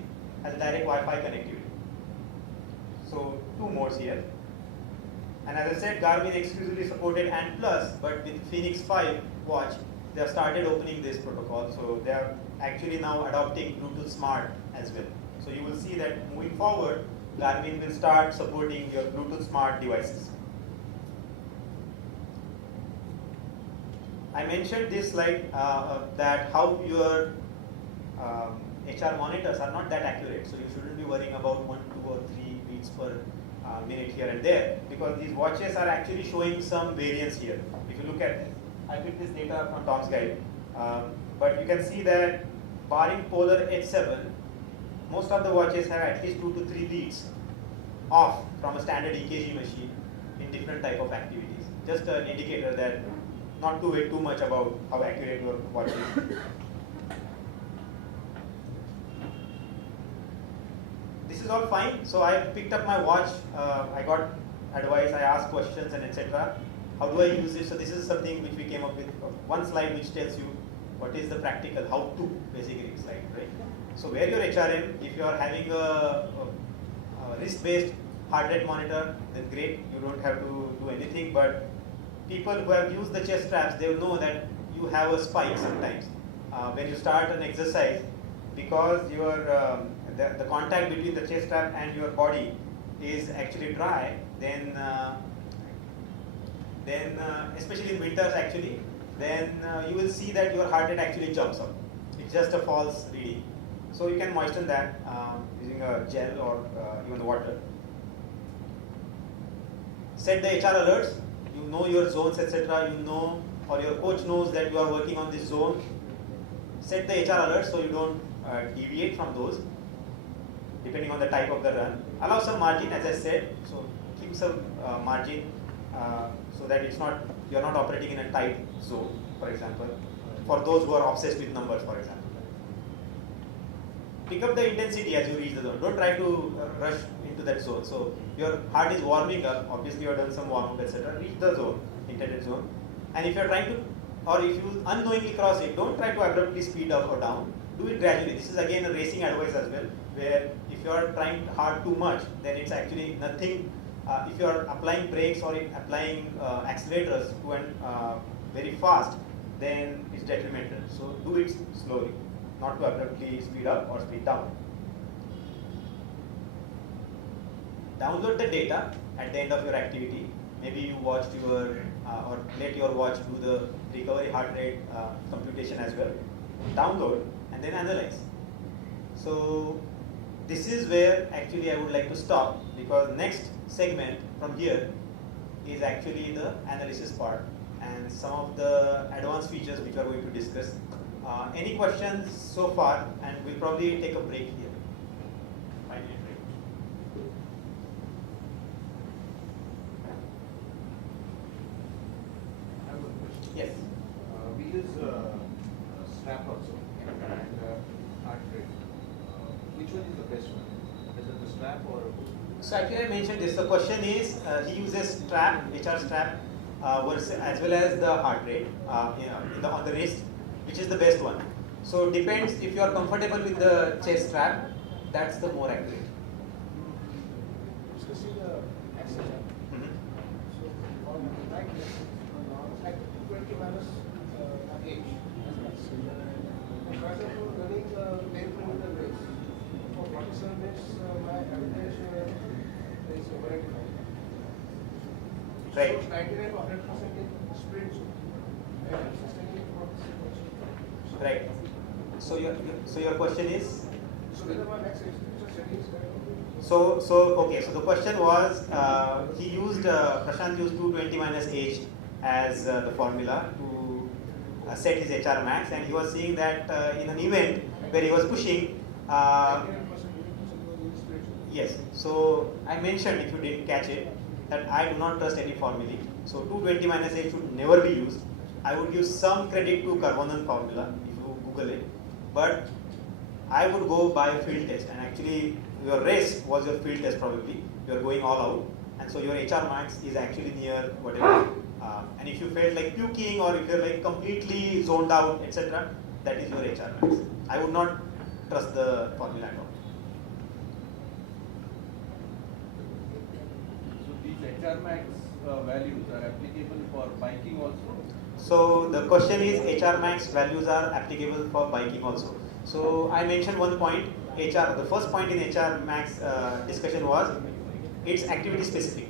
has direct Wi-Fi connectivity. So 2 modes here. And as I said, Garmin exclusively supported ANT Plus, but with Phoenix 5 watch, they have started opening this protocol. So they are actually now adopting Bluetooth Smart as well. So you will see that moving forward, Garmin will start supporting your Bluetooth Smart devices. I mentioned this slide that how your HR monitors are not that accurate, so you shouldn't be worrying about 1, 2 or 3 beats per minute here and there, because these watches are actually showing some variance here. If you look at this, I picked this data from Tom's guide, but you can see that barring Polar H7, most of the watches have at least 2 to 3 beats off from a standard EKG machine in different type of activities. Just an indicator that not to worry too much about how accurate your watch is. This is all fine. So I picked up my watch, I got advice, I asked questions and etc. How do I use this? So this is something which we came up with, one slide which tells you what is the practical how to basically slide, right? So wear your HRM. If you are having a wrist-based heart rate monitor, then great, you don't have to do anything, but people who have used the chest straps, they will know that you have a spike sometimes when you start an exercise, because your the contact between the chest strap and your body is actually dry. Then especially in winters actually, then you will see that your heart rate actually jumps up. It's just a false reading. So you can moisten that using a gel or even water. Set the HR alerts. You know your zones, etc. You know, or your coach knows that you are working on this zone. Set the HR alerts so you don't deviate from those, depending on the type of the run. Allow some margin, as I said. So keep some margin so that it's not, you're not operating in a tight zone, for example, for those who are obsessed with numbers, for example. Pick up the intensity as you reach the zone. Don't try to rush into that zone. So your heart is warming up, obviously you have done some warm up, etc. Reach the zone, intended zone. And if you're trying to, or if you unknowingly cross it, don't try to abruptly speed up or down. Do it gradually. This is again a racing advice as well, where if you are trying hard too much, then it's actually nothing if you are applying brakes or applying accelerators to very fast, then it's detrimental. So do it slowly, not to abruptly speed up or speed down. Download the data at the end of your activity. Maybe you watched your or let your watch do the recovery heart rate computation as well. Download and then analyze. So this is where actually I would like to stop, because next segment from here is actually the analysis part and some of the advanced features which we are going to discuss. Any questions so far? And we'll probably take a break here. 5-minute break. I have one question. Yes. We use strap also and heart rate. Which one is the best one? Is it the strap or? So actually I mentioned this. The question is he uses strap, HR strap, as well as the heart rate on the wrist. Which is the best one? So depends, if you are comfortable with the chest strap, that's the more accurate. Discussing the acceleration. So on the right leg, at 20 minus age. And for example, running 10-kilometer race, for 47 minutes, my average is over 85. Right. So 99 to 100% in sprint zone. And sustaining for 6%. Right. So your question is? So whether my next exercise study is correct? So the question was he used Prashant used 220 minus H as the formula to set his HR max, and he was seeing that in an event where he was pushing. 99% in sprint zone. Yes. So I mentioned, if you didn't catch it, that I do not trust any formulae. So 220 minus H should never be used. I would give some credit to Karvonen formula if you Google it, but I would go by a field test, and actually your race was your field test probably. You are going all out, and so your HR max is actually near whatever. And if you felt like puking, or if you're like completely zoned out, etc., that is your HR max. I would not trust the formula at all. So these HR max values are applicable for biking also? So the question is, HR max values are applicable for biking also. So I mentioned one point, the first point in HR max discussion was, it's activity specific.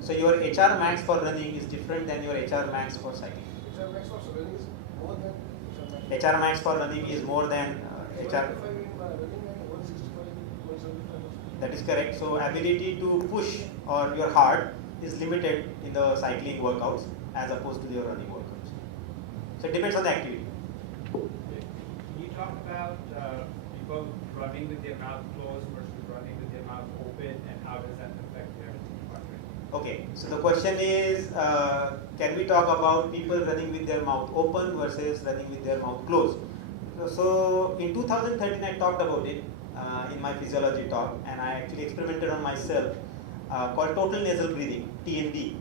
So your HR max for running is different than your HR max for cycling. HR max for running is more than HR max for running is more than HR. That is correct. So ability to push or your heart is limited in the cycling workouts as opposed to your running workouts. So it depends on the activity. You talked about people running with their mouth closed versus running with their mouth open, and how does that affect their heart rate? Okay, so the question is, can we talk about people running with their mouth open versus running with their mouth closed? So in 2013 I talked about it in my physiology talk, and I actually experimented on myself called total nasal breathing, TNB.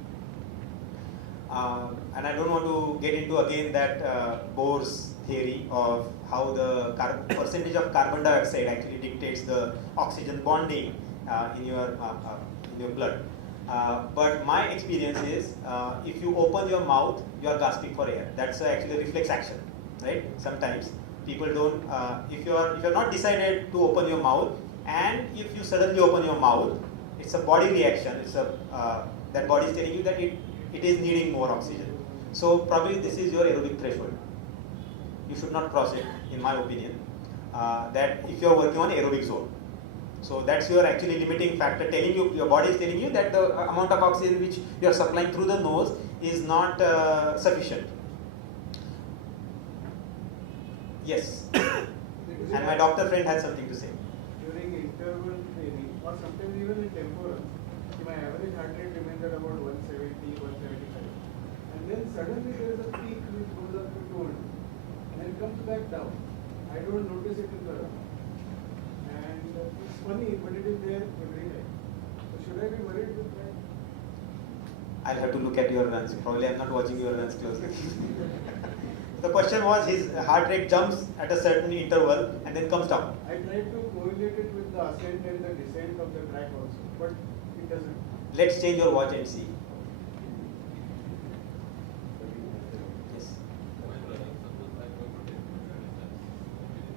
And I don't want to get into again that Bohr's theory of how the percentage of carbon dioxide actually dictates the oxygen bonding in your blood. But my experience is, if you open your mouth, you are gasping for air. That's actually a reflex action, right? Sometimes people don't. If you are not decided to open your mouth, and if you suddenly open your mouth, it's a body reaction. It's that body is telling you that it is needing more oxygen. So probably this is your aerobic threshold. You should not cross it, in my opinion. That if you are working on aerobic zone. So that's your actually limiting factor, telling you, your body is telling you that the amount of oxygen which you are supplying through the nose is not sufficient. Yes. And my doctor friend had something to say. During interval training, or sometimes even in temporal, my average heart rate remains at about 170, 175. And then suddenly there is a peak which goes up to 200. And then it comes back down. I don't notice it in the run. And it's funny, but it is there every time. So should I be worried with that? I'll have to look at your runs. Probably I'm not watching your runs closely. The question was, his heart rate jumps at a certain interval and then comes down. I tried to correlate it with the ascent and the descent of the track also, but it doesn't. Let's change your watch and see. Yes. While running, suppose I'm going to take within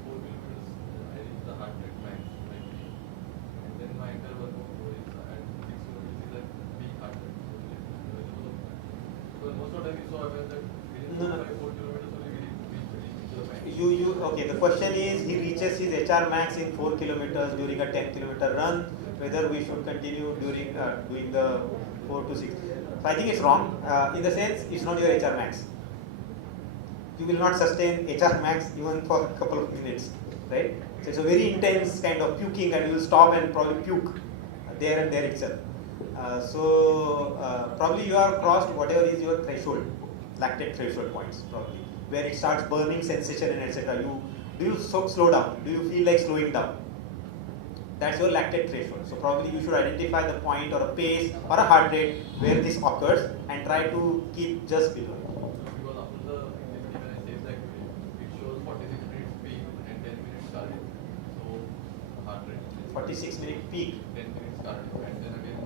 4 kilometers, I reach the heart rate max, and then my entire workout is at 6 kilometers is at peak heart rate. Because most of the time we saw that within No, no. 4 kilometers only we reach the max. Okay, the question is, he reaches his HR max in 4 kilometers during a 10 kilometer run, whether we should continue during doing the 4 to 6. So I think it's wrong, in the sense it's not your HR max. You will not sustain HR max even for a couple of minutes, right? So it's a very intense kind of puking, and you will stop and probably puke there and there itself. Probably you have crossed whatever is your threshold, lactate threshold points, probably, where it starts burning sensation and etc. Do you slow down? Do you feel like slowing down? That's your lactate threshold. So probably you should identify the point or a pace or a heart rate where this occurs and try to keep just below. Because after the when I save the activity, it shows 46 minutes peak and 10 minutes cardio. So heart rate. 46-minute peak. 10 minutes cardio and then again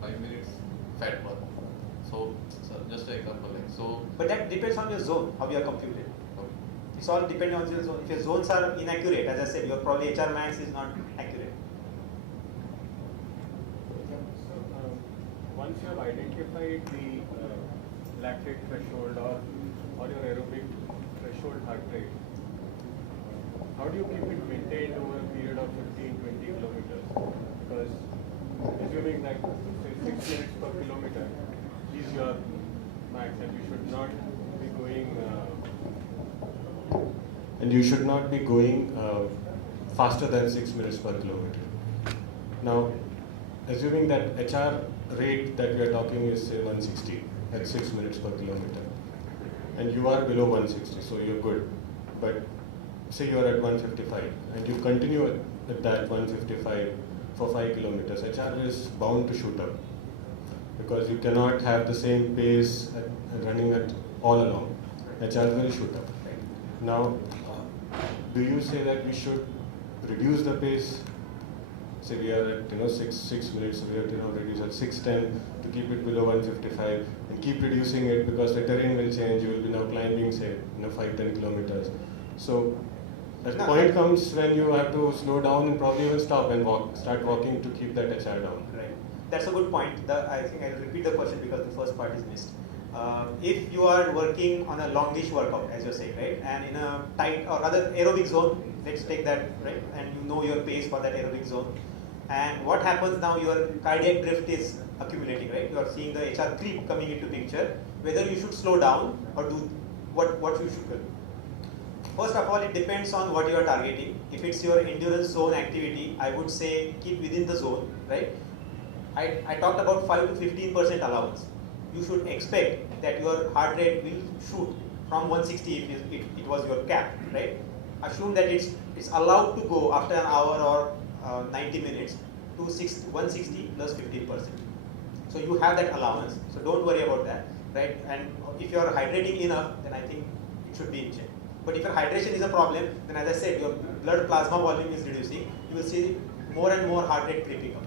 5 minutes fat burn. So just an example like so. But that depends on your zone, how you are computed. It's all depending on your zone. If your zones are inaccurate, as I said, your probably HR max is not accurate. So, once you have identified the lactate threshold or your aerobic threshold heart rate, how do you keep it maintained over a period of 15-20 kilometers? Because assuming that say 6 minutes per kilometer is your max, and you should not be going faster than 6 minutes per kilometer. Now, assuming that HR rate that we are talking is say 160 at 6 minutes per kilometer, and you are below 160, so you're good. But say you are at 155 and you continue at that 155 for 5 kilometers, HR is bound to shoot up, because you cannot have the same pace running at all along. HR will shoot up. Now, do you say that we should reduce the pace? Say we are at 6 minutes, so we have to reduce at 6:10 to keep it below 155, and keep reducing it because the terrain will change. You will be now climbing say 5-10 kilometers. So that point comes when you have to slow down and probably even stop and start walking to keep that HR down. Right. That's a good point. I think I'll repeat the question because the first part is missed. If you are working on a longish workout, as you're saying, right, and in a tight or rather aerobic zone, let's take that, right, and you know your pace for that aerobic zone, and what happens now, your cardiac drift is accumulating, right? You are seeing the HR creep coming into picture, whether you should slow down or do what you should do. First of all, it depends on what you are targeting. If it's your endurance zone activity, I would say keep within the zone, right? I talked about 5 to 15% allowance. You should expect that your heart rate will shoot from 160 if it was your cap, right? Assume that it's allowed to go after an hour or 90 minutes to 160 plus 15%. So you have that allowance, so don't worry about that, right? And if you are hydrating enough, then I think it should be in check. But if your hydration is a problem, then as I said, your blood plasma volume is reducing, you will see more and more heart rate creeping up.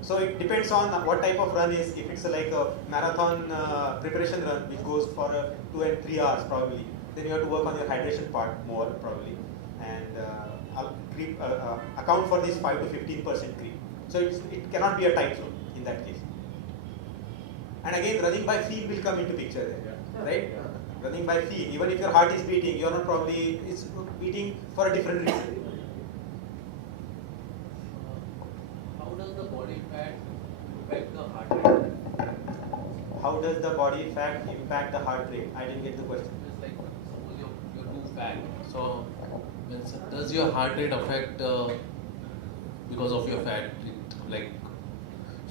So it depends on what type of run is. If it's like a marathon preparation run, which goes for 2 and 3 hours probably, then you have to work on your hydration part more probably, and account for this 5 to 15% creep. So it cannot be a tight zone in that case. And again, running by feel will come into picture there, right? Running by feel, even if your heart is beating, you're not probably, it's beating for a different reason. How does the body fat impact the heart rate? How does the body fat impact the heart rate? I didn't get the question. It's like suppose you're too fat. So does your heart rate affect because of your fat? Like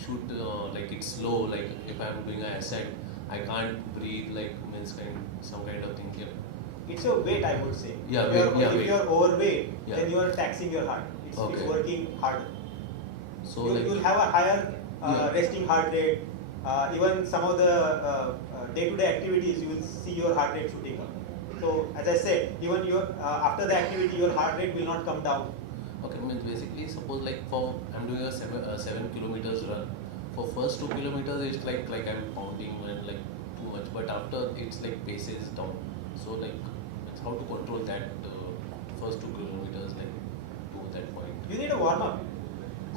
should like it's slow. Like if I'm doing an ascent, I can't breathe. Like some kind of thing. Yeah. It's your weight, I would say. Yeah, if you're overweight, Yeah. then you are taxing your heart. It's working harder. So You'll have a higher resting heart rate. Even some of the day-to-day activities, you will see your heart rate shooting up. So as I said, even after the activity, your heart rate will not come down. Okay, means basically suppose like I'm doing a 7 kilometers run. for first 2 kilometers it's like I'm pounding and like too much, but after it's like paces down. So like it's how to control that first 2 kilometers like to that point. You need a warm up.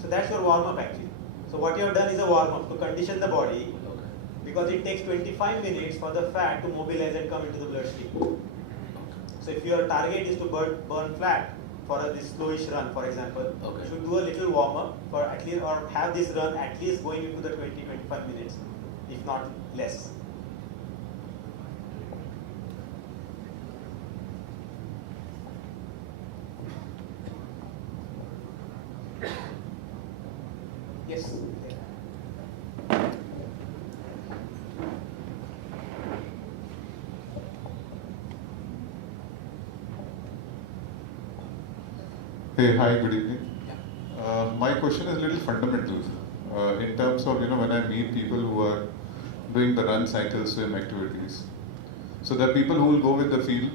So that's your warm up actually. So what you have done is a warm up to condition the body, Okay. because it takes 25 minutes for the fat to mobilize and come into the bloodstream. So if your target is to burn fat for this slowish run, for example, Okay. you should do a little warm up for at least, or have this run at least going into the 20-25 minutes, if not less. Yes. Hey, hi, good evening. My question is a little fundamental in terms of, when I meet people who are doing the run, cycle, swim activities. So there are people who will go with the feel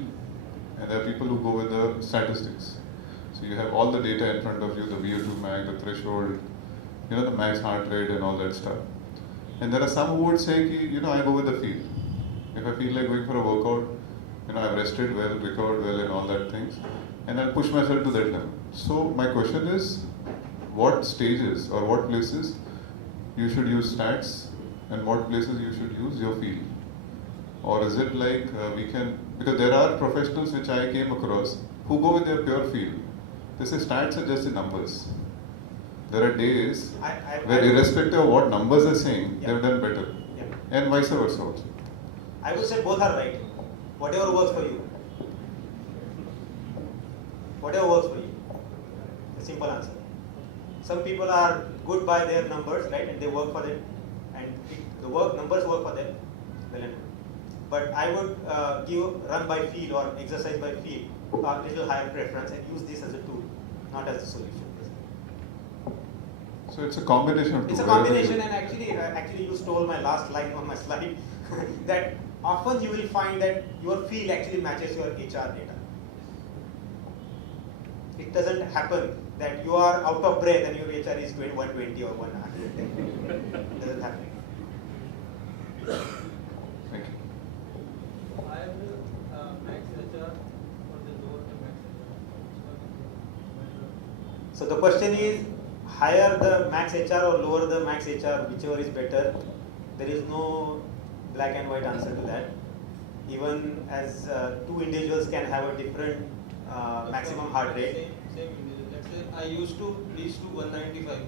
and there are people who go with the statistics. So you have all the data in front of you, the VO2 max, the threshold, the max heart rate and all that stuff. And there are some who would say, I go with the feel. If I feel like going for a workout, I've rested well, recovered well and all that things, and I'll push myself to that level. So my question is, what stages or what places you should use stats and what places you should use your feel? Or is it like because there are professionals which I came across who go with their pure feel. They say stats are just the numbers. There are days where irrespective of what numbers are saying, they've done better. Yeah. And vice versa also. I would say both are right. Whatever works for you. Whatever works for you. A simple answer. Some people are good by their numbers, right, and they work for them, and numbers work for them. Well and good. But I would run by feel or exercise by feel a little higher preference and use this as a tool, not as a solution. So it's a combination of two. It's a combination, and actually you stole my last line on my slide. That often you will find that your feel actually matches your HR data. It doesn't happen that you are out of breath and your HR is 120 or 100. It doesn't happen. Thank you. I have the max HR or the lower the max HR. So the question is, higher the max HR or lower the max HR, whichever is better. There is no black and white answer to that. Even as two individuals can have a different maximum heart rate. Same individual. Let's say I used to reach to 195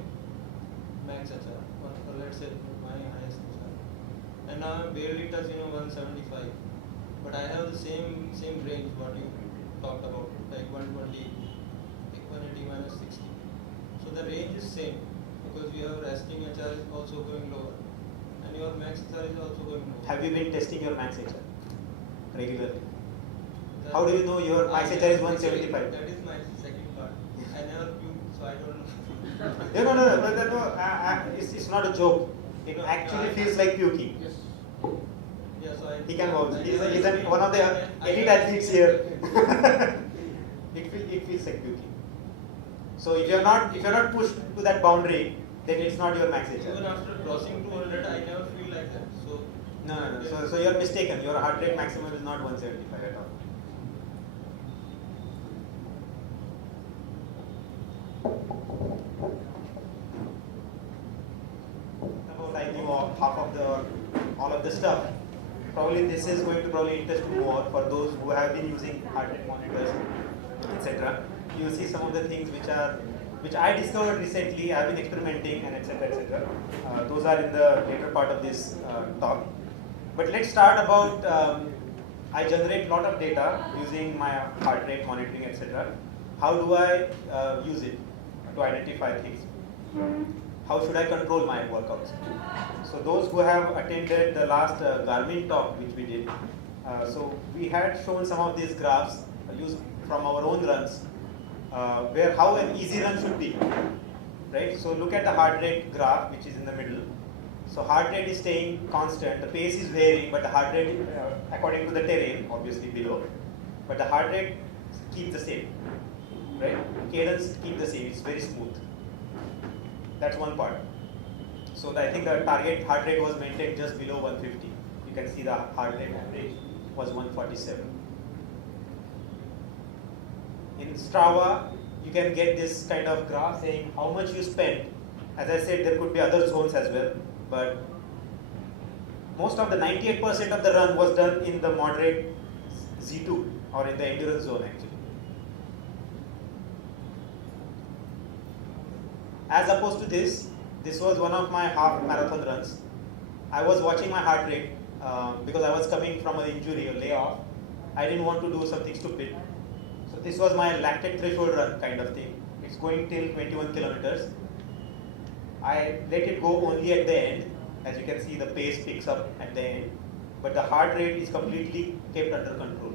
max HR, or let's say my highest HR, and now I'm barely touch 175. But I have the same range what you talked about, like 120, like 180 minus 60. So the range is same because your resting HR is also going lower, and your max HR is also going lower. Have you been testing your max HR regularly? How do you know your max HR is 175? That is my second part. I never puked, so I don't know. No. It's not a joke. It actually feels like puking. Yes. Yeah, so He can vouch. He's one of the elite athletes here. It feels like puking. So if you're not pushed to that boundary, then it's not your max HR. Even after crossing 200, I never feel like that. So No. So you're mistaken. Your heart rate maximum is not 175 at all. About I knew half of all of the stuff. Probably this is going to interest more for those who have been using heart rate monitors, etc. You will see some of the things which I discovered recently. I've been experimenting and etc. Those are in the later part of this talk. But let's start about. I generate a lot of data using my heart rate monitoring, etc. How do I use it to identify things? How should I control my workouts? So those who have attended the last Garmin talk which we did, so we had shown some of these graphs used from our own runs, where how an easy run should be, right? So look at the heart rate graph which is in the middle. So heart rate is staying constant, the pace is varying, but the heart rate according to the terrain, obviously below, but the heart rate keeps the same, right? Cadence keep the same, it's very smooth. That's one part. So I think the target heart rate was maintained just below 150. You can see the heart rate average was 147. In Strava, you can get this kind of graph saying how much you spent. As I said, there could be other zones as well, but most of the 98% of the run was done in the moderate Z2 or in the endurance zone actually. As opposed to this was one of my half marathon runs. I was watching my heart rate because I was coming from an injury, a layoff. I didn't want to do something stupid. So this was my lactate threshold run kind of thing. It's going till 21 kilometers. I let it go only at the end. As you can see, the pace picks up at the end, but the heart rate is completely kept under control.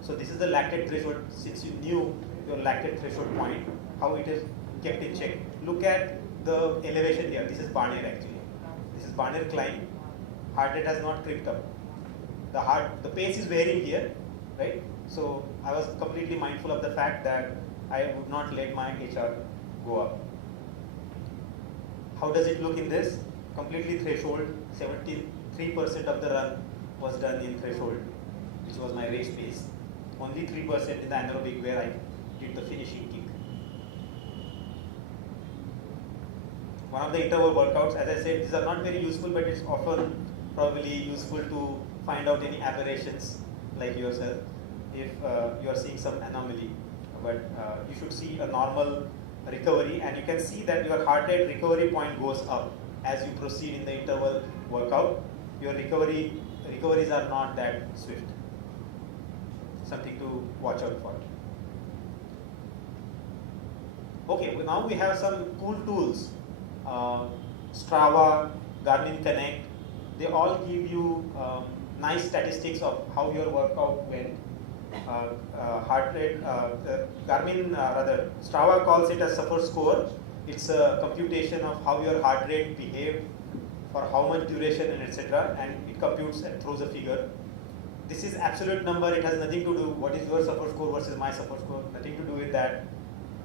So this is the lactate threshold. Since you knew your lactate threshold point, how it is kept in check. Look at the elevation here. This is Barnier actually. This is Barnier climb. Heart rate has not crept up. The pace is varying here, right? So I was completely mindful of the fact that I would not let my HR go up. How does it look in this? Completely threshold. 73% of the run was done in threshold, which was my race pace. Only 3% in the anaerobic where I did the finishing kick. One of the interval workouts, as I said, these are not very useful, but it's often probably useful to find out any aberrations like yourself if you are seeing some anomaly. But you should see a normal recovery, and you can see that your heart rate recovery point goes up as you proceed in the interval workout. Your recoveries are not that swift. Something to watch out for. Okay, well now we have some cool tools. Strava, Garmin Connect, they all give you nice statistics of how your workout went. Heart rate, Strava calls it a suffer score. It's a computation of how your heart rate behaved for how much duration and etc. And it computes and throws a figure. This is absolute number. It has nothing to do what is your suffer score versus my suffer score. Nothing to do with that.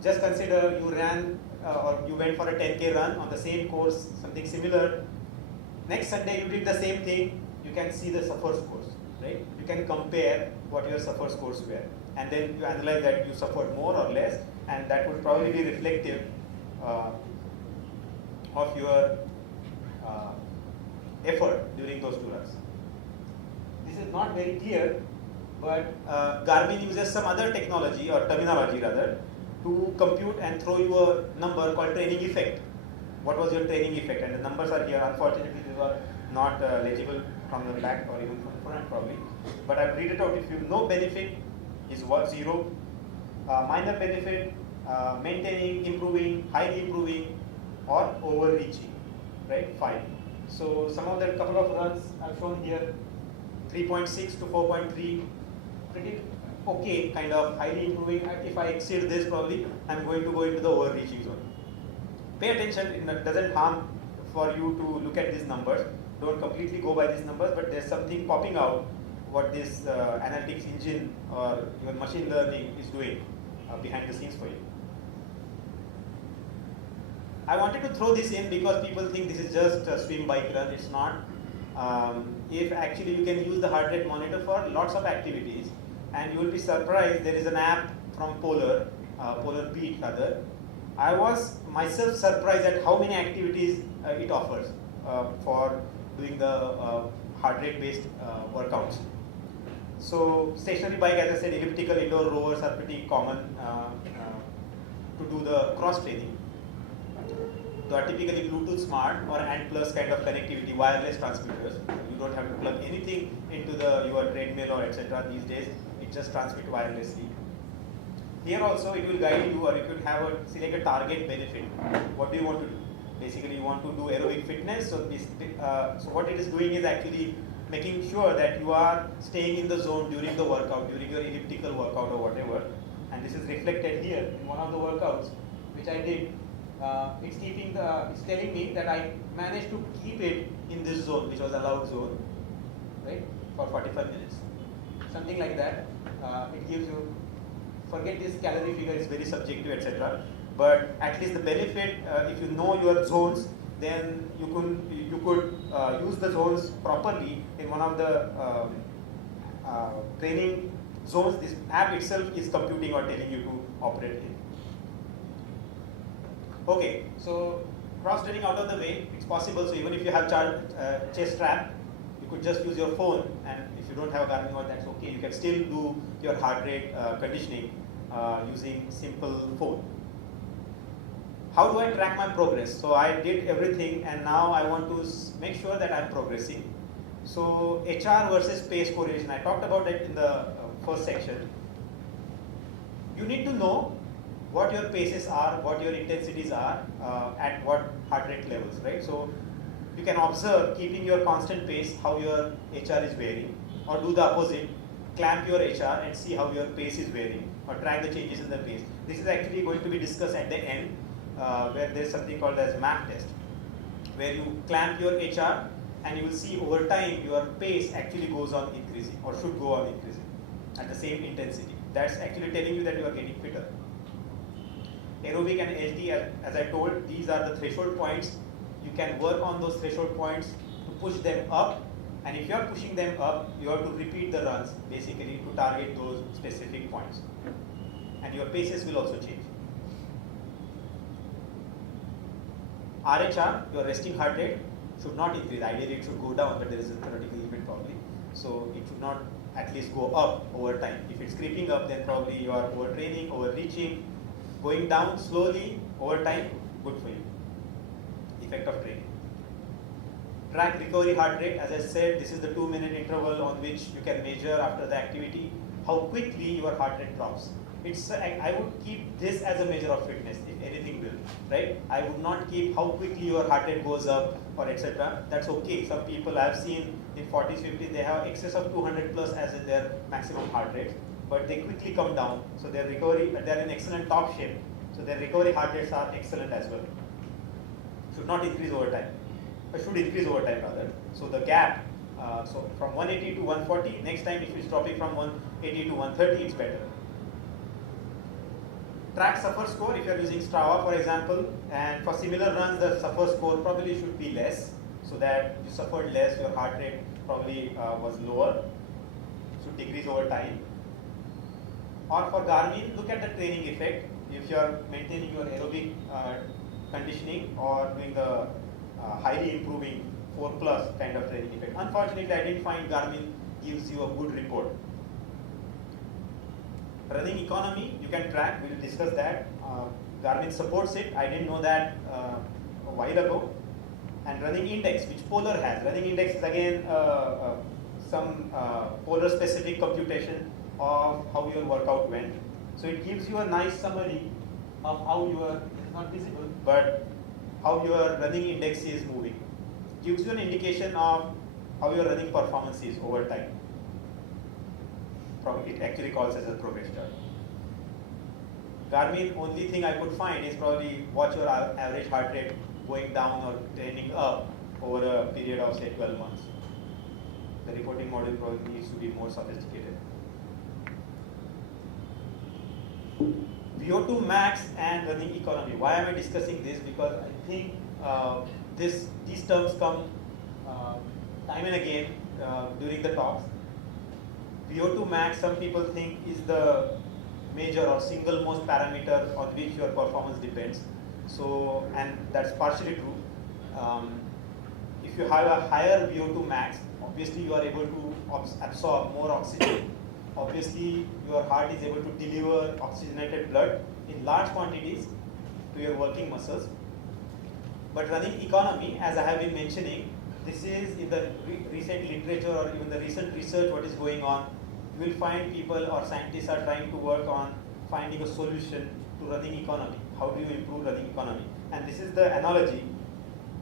Just consider you ran or you went for a 10K run on the same course, something similar. Next Sunday you did the same thing. You can see the suffer scores, right? You can compare what your suffer scores were, and then you analyze that you suffered more or less, and that would probably be reflective of your effort during those 2 runs. This is not very clear, but Garmin uses some other technology or terminology rather to compute and throw you a number called training effect. What was your training effect? And the numbers are here. Unfortunately, these are not legible from the back or even from front probably. But I'll read it out. If you know benefit is what 0, minor benefit, maintaining, improving, highly improving, or overreaching, right? 5. So some of the couple of runs I've shown here, 3.6 to 4.3, pretty okay, kind of highly improving. If I exceed this, probably I'm going to go into the overreaching zone. Pay attention, it doesn't harm for you to look at these numbers. Don't completely go by these numbers, but there's something popping out what this analytics engine or even machine learning is doing behind the scenes for you. I wanted to throw this in because people think this is just a swim, bike, run. It's not. If actually you can use the heart rate monitor for lots of activities, and you will be surprised, there is an app from Polar Beat rather. I was myself surprised at how many activities it offers for doing the heart rate based workouts. So stationary bike, as I said, elliptical indoor rowers are pretty common to do the cross training. They are typically Bluetooth smart or ANT plus kind of connectivity, wireless transmitters. You don't have to plug anything into your treadmill or etc. these days. It just transmits wirelessly. Here also it will guide you, or you could have select a target benefit. What do you want to do? Basically you want to do aerobic fitness. So what it is doing is actually making sure that you are staying in the zone during the workout, during your elliptical workout or whatever. And this is reflected here in one of the workouts which I did. It's telling me that I managed to keep it in this zone, which was allowed zone, right, for 45 minutes. Something like that. It gives you, forget this calorie figure, it's very subjective, etc. But at least the benefit, if you know your zones, then you could use the zones properly in one of the training zones. This app itself is computing or telling you to operate in. Okay, so cross training out of the way, it's possible. So even if you have chest strap, you could just use your phone, and if you don't have a Garmin watch, that's okay. You can still do your heart rate conditioning using simple phone. How do I track my progress? So I did everything, and now I want to make sure that I'm progressing. So HR versus pace correlation, I talked about it in the first section. You need to know what your paces are, what your intensities are, at what heart rate levels, right? So you can observe, keeping your constant pace, how your HR is varying, or do the opposite, clamp your HR and see how your pace is varying, or track the changes in the pace. This is actually going to be discussed at the end, where there's something called as map test, where you clamp your HR and you will see over time your pace actually goes on increasing, or should go on increasing at the same intensity. That's actually telling you that you are getting fitter. Aerobic and HT, as I told, these are the threshold points. You can work on those threshold points to push them up, and if you are pushing them up, you have to repeat the runs basically to target those specific points, and your paces will also change. RHR, your resting heart rate, should not increase. Ideally it should go down, but there is a theoretical limit probably. So it should not at least go up over time. If it's creeping up, then probably you are overtraining, overreaching. Going down slowly over time, good for you. Effect of training. Track recovery heart rate. As I said, this is the 2-minute interval on which you can measure after the activity how quickly your heart rate drops. I would keep this as a measure of fitness, if anything will, right? I would not keep how quickly your heart rate goes up or etc. That's okay. Some people I've seen in 40s, 50s, they have excess of 200 plus as in their maximum heart rate, but they quickly come down. So their recovery, they're in excellent top shape. So their recovery heart rates are excellent as well. Should not increase over time. Should increase over time rather. So the gap, so from 180 to 140, next time if it's dropping from 180 to 130, it's better. Track suffer score if you are using Strava, for example, and for similar runs the suffer score probably should be less, so that you suffered less, your heart rate probably was lower, should decrease over time. Or for Garmin, look at the training effect. If you are maintaining your aerobic conditioning or doing the highly improving 4+ kind of training effect. Unfortunately, I didn't find Garmin gives you a good report. Running economy, you can track, we'll discuss that. Garmin supports it, I didn't know that a while ago. And running index, which Polar has. Running index is again some Polar specific computation of how your workout went. So it gives you a nice summary of how your, it's not visible, but how your running index is moving. Gives you an indication of how your running performance is over time. It actually calls as a progress chart. Garmin, only thing I could find is probably watch your average heart rate going down or trending up over a period of say 12 months. The reporting model probably needs to be more sophisticated. VO2 max and running economy. Why am I discussing this? Because I think these terms come time and again during the talks. VO2 max, some people think, is the major or single most parameter on which your performance depends. So, and that's partially true. If you have a higher VO2 max, obviously you are able to absorb more oxygen. Obviously, your heart is able to deliver oxygenated blood in large quantities to your working muscles. But running economy, as I have been mentioning, this is in the recent literature or even the recent research what is going on. You will find people or scientists are trying to work on finding a solution to running economy. How do you improve running economy? And this is the analogy.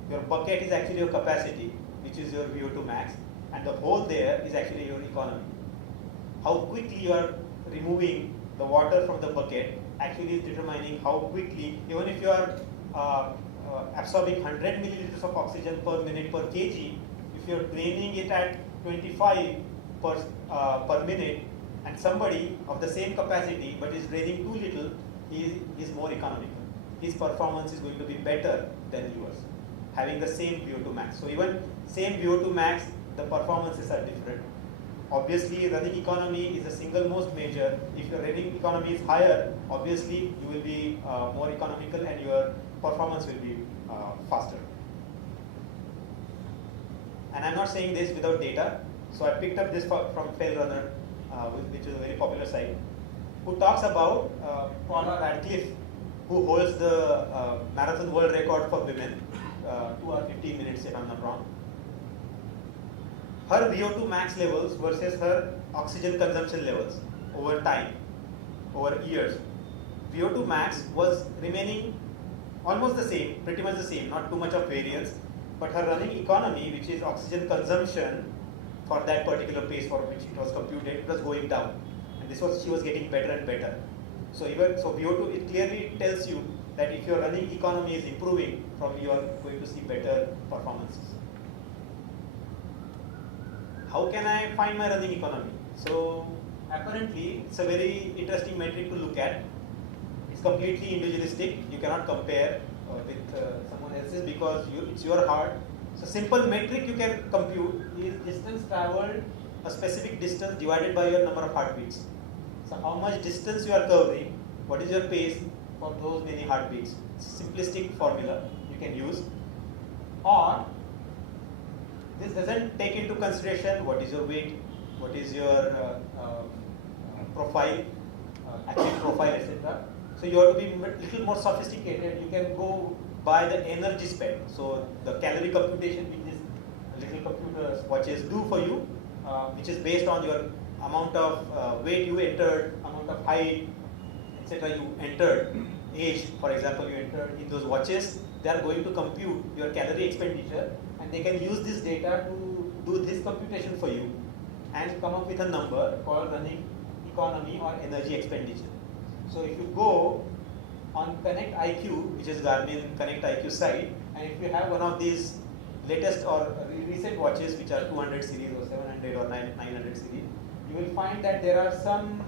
Your bucket is actually your capacity, which is your VO2 max, and the hole there is actually your economy. How quickly you are removing the water from the bucket actually is determining how quickly, even if you are absorbing 100 milliliters of oxygen per minute per kg, if you are draining it at 25 per minute, and somebody of the same capacity but is draining too little, he is more economical. His performance is going to be better than yours. having the same VO2 max. So even same VO2 max, the performances are different. Obviously, running economy is the single most major. If your running economy is higher, obviously you will be more economical and your performance will be faster. And I'm not saying this without data. So I picked up this from Fell Runner, which is a very popular site, who talks about Paula Radcliffe, who holds the marathon world record for women, 2 hours 15 minutes if I'm not wrong. Her VO2 max levels versus her oxygen consumption levels over time, over years. VO2 max was remaining almost the same, pretty much the same, not too much of variance, but her running economy, which is oxygen consumption for that particular pace for which it was computed, it was going down. And she was getting better and better. So VO2, it clearly tells you that if your running economy is improving, probably you are going to see better performances. How can I find my running economy? So apparently it's a very interesting metric to look at. It's completely individualistic. You cannot compare with someone else's because it's your heart. So simple metric you can compute is distance traveled, a specific distance divided by your number of heartbeats. So how much distance you are covering, what is your pace for those many heartbeats. It's a simplistic formula you can use. Or this doesn't take into consideration what is your weight, what is your profile, active profile, etc. So you have to be a little more sophisticated. You can go by the energy spent. So the calorie computation which these little computer watches do for you, which is based on your amount of weight you entered, amount of height, etc. you entered, age, for example, you entered in those watches. They are going to compute your calorie expenditure, and they can use this data to do this computation for you and come up with a number called running economy or energy expenditure. So if you go on Connect IQ, which is Garmin Connect IQ site, and if you have one of these latest or recent watches which are 200 series or 700 or 900 series, you will find that there are some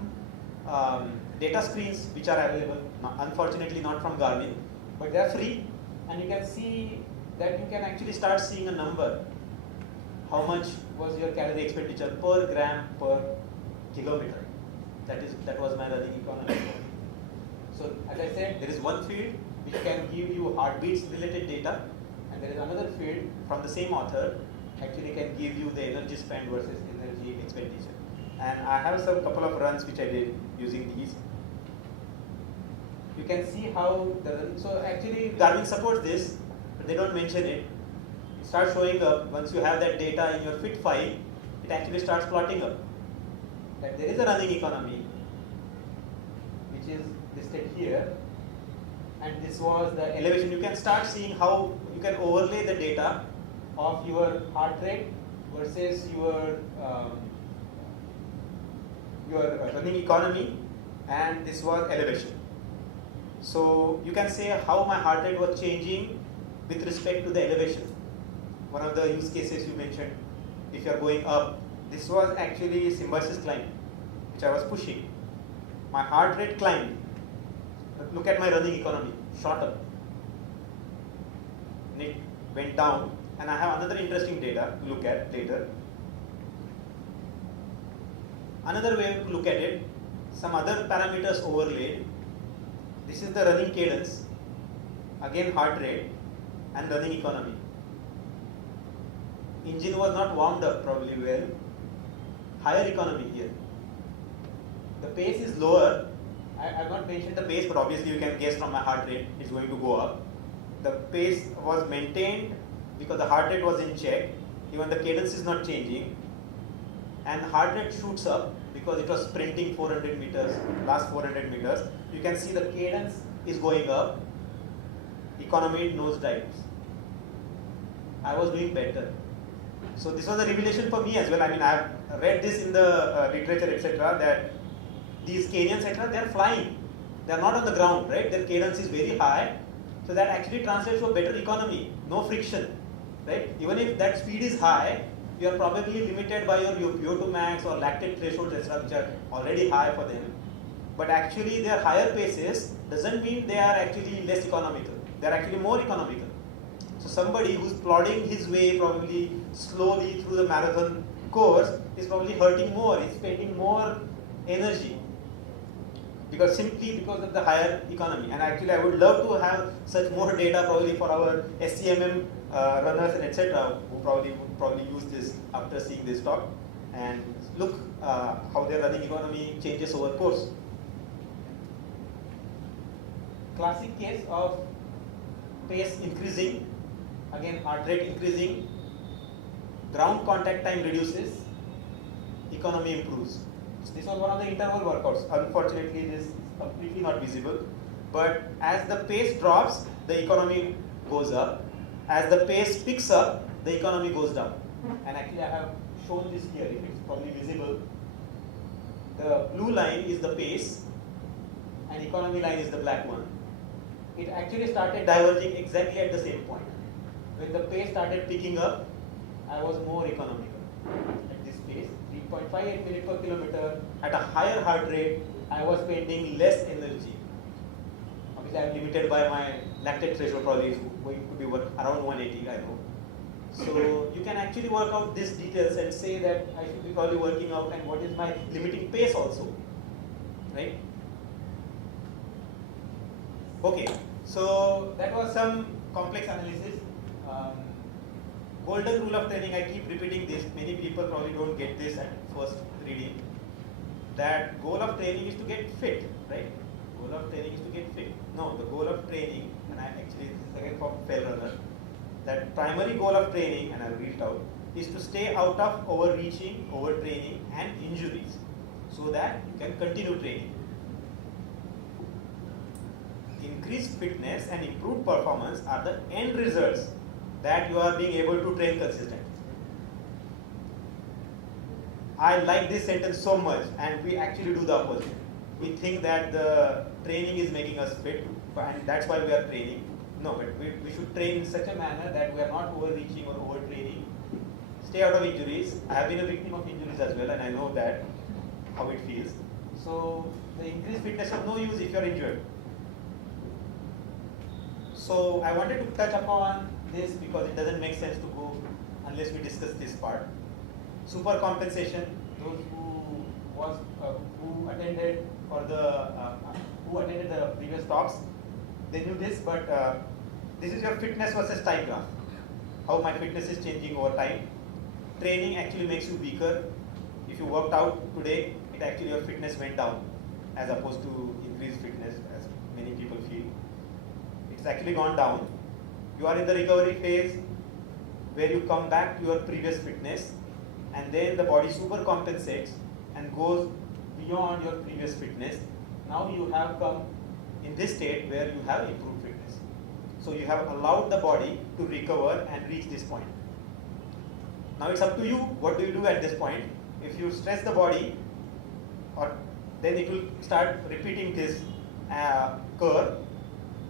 data screens which are available, unfortunately not from Garmin, but they are free, and you can see that you can actually start seeing a number. How much was your calorie expenditure per gram per kilometer? That was my running economy. So as I said, there is one field which can give you heartbeats related data, and there is another field from the same author actually can give you the energy spent versus energy expenditure. And I have some couple of runs which I did using these. You can see how so actually Garmin supports this, but they don't mention it. It starts showing up once you have that data in your fit file. It actually starts plotting up that there is a running economy which is listed here, and this was the elevation. You can start seeing how you can overlay the data of your heart rate versus your running economy, and this was elevation. So you can say how my heart rate was changing with respect to the elevation. One of the use cases you mentioned, if you are going up, this was actually symbiosis climb, which I was pushing. My heart rate climbed. But look at my running economy, shot up. And it went down, and I have another interesting data to look at later. Another way to look at it, some other parameters overlaid. This is the running cadence, again heart rate and running economy. Engine was not warmed up probably well. Higher economy here. The pace is lower. I have not mentioned the pace, but obviously you can guess from my heart rate it's going to go up. The pace was maintained because the heart rate was in check. Even the cadence is not changing. And heart rate shoots up because it was sprinting 400 meters, last 400 meters. You can see the cadence is going up. Economy nosedives. I was doing better. So this was a revelation for me as well. I mean, I have read this in the literature, etc., that these Kenyans, etc., they are flying. They are not on the ground, right? Their cadence is very high. So that actually translates to a better economy, no friction, right? Even if that speed is high, you are probably limited by your VO2 max or lactate thresholds, etc., which are already high for them. But actually, their higher paces doesn't mean they are actually less economical. They are actually more economical. So somebody who's plodding his way probably slowly through the marathon course is probably hurting more, is spending more energy simply because of the higher economy. And actually I would love to have such more data probably for our SCMM runners and etc. who would probably use this after seeing this talk, and look how their running economy changes over course. Classic case of pace increasing, again heart rate increasing, ground contact time reduces, economy improves. So this was one of the interval workouts. Unfortunately, this is completely not visible. But as the pace drops, the economy goes up. As the pace picks up, the economy goes down. And actually, I have shown this here. It's probably visible. The blue line is the pace, and economy line is the black one. It actually started diverging exactly at the same point. When the pace started picking up, I was more economical at this pace. 3.58 minutes per kilometer at a higher heart rate, I was spending less energy. Obviously, I am limited by my lactate threshold, probably it's going to be around 180, I know. So you can actually work out these details and say that I should be probably working out and what is my limiting pace also, right? Okay, so that was some complex analysis. Golden rule of training, I keep repeating this, many people probably don't get this at first reading. That goal of training is to get fit, right? Goal of training is to get fit. No, the goal of training, and I actually, this is again from Fell Runner, that primary goal of training, and I'll read it out, is to stay out of overreaching, overtraining, and injuries, so that you can continue training. Increased fitness and improved performance are the end results that you are being able to train consistently. I like this sentence so much, and we actually do the opposite. We think that the training is making us fit, and that's why we are training. No, but we should train in such a manner that we are not overreaching or overtraining. Stay out of injuries. I have been a victim of injuries as well, and I know that, how it feels. So the increased fitness is no use if you are injured. So I wanted to touch upon this because it doesn't make sense to go unless we discuss this part. Super compensation. Those who attended the previous talks, they knew this. But this is your fitness versus time graph. How my fitness is changing over time. Training actually makes you weaker. If you worked out today, it actually your fitness went down, as opposed to increased fitness, as many people feel. It's actually gone down. You are in the recovery phase where you come back to your previous fitness, and then the body super compensates and goes beyond your previous fitness. Now you have come in this state where you have improved fitness. So you have allowed the body to recover and reach this point. Now it's up to you. What do you do at this point? If you stress the body, then it will start repeating this curve,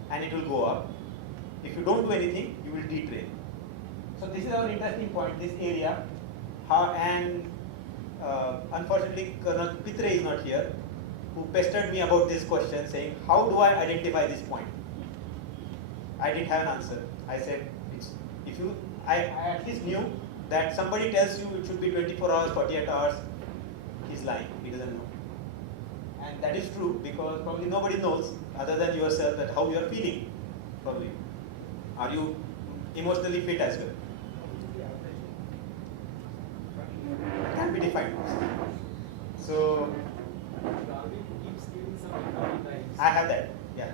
and it will go up. If you don't do anything, you will detrain. So this is our interesting point, this area. Unfortunately, Colonel Pitre is not here, who pestered me about this question, saying, how do I identify this point? I didn't have an answer. I said, I at least knew that somebody tells you it should be 24 hours, 48 hours, he's lying, he doesn't know. And that is true, because probably nobody knows other than yourself that how you are feeling, probably. Are you emotionally fit as well? Can be defined. So I have that, yeah.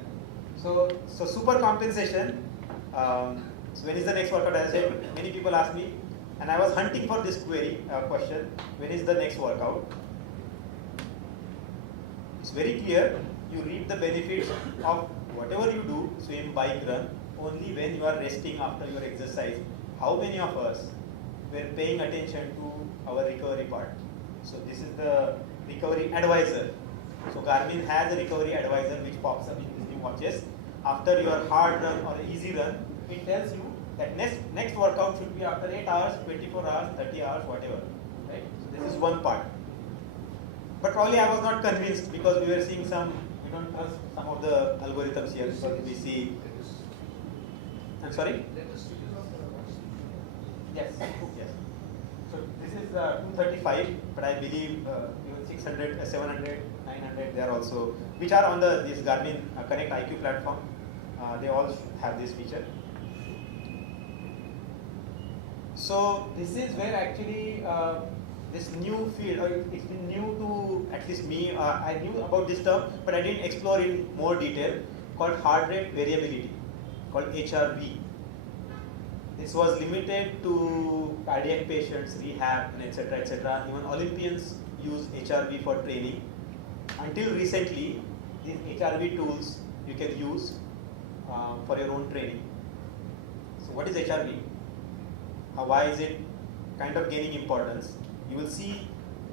So super compensation. So when is the next workout? As I said, many people ask me, and I was hunting for this question. When is the next workout? It's very clear. You reap the benefits of whatever you do, swim, bike, run, only when you are resting after your exercise. How many of us were paying attention to our recovery part? So this is the recovery advisor. So Garmin has a recovery advisor which pops up in these new watches. After your hard run or easy run, it tells you that next workout should be after 8 hours, 24 hours, 30 hours, whatever. Right? So this is one part. But probably I was not convinced, because we were seeing we don't trust some of the algorithms here, because we see. I'm sorry? Yes, yes. So this is 235, but I believe even 600, 700, 900, they are also, which are on this Garmin Connect IQ platform. They all have this feature. So this is where actually this new field, it's been new to at least me. I knew about this term, but I didn't explore in more detail. Called heart rate variability, called HRV. This was limited to cardiac patients, rehab, and etc. etc. Even Olympians use HRV for training. Until recently, these HRV tools you can use for your own training. So what is HRV? Why is it kind of gaining importance? You will see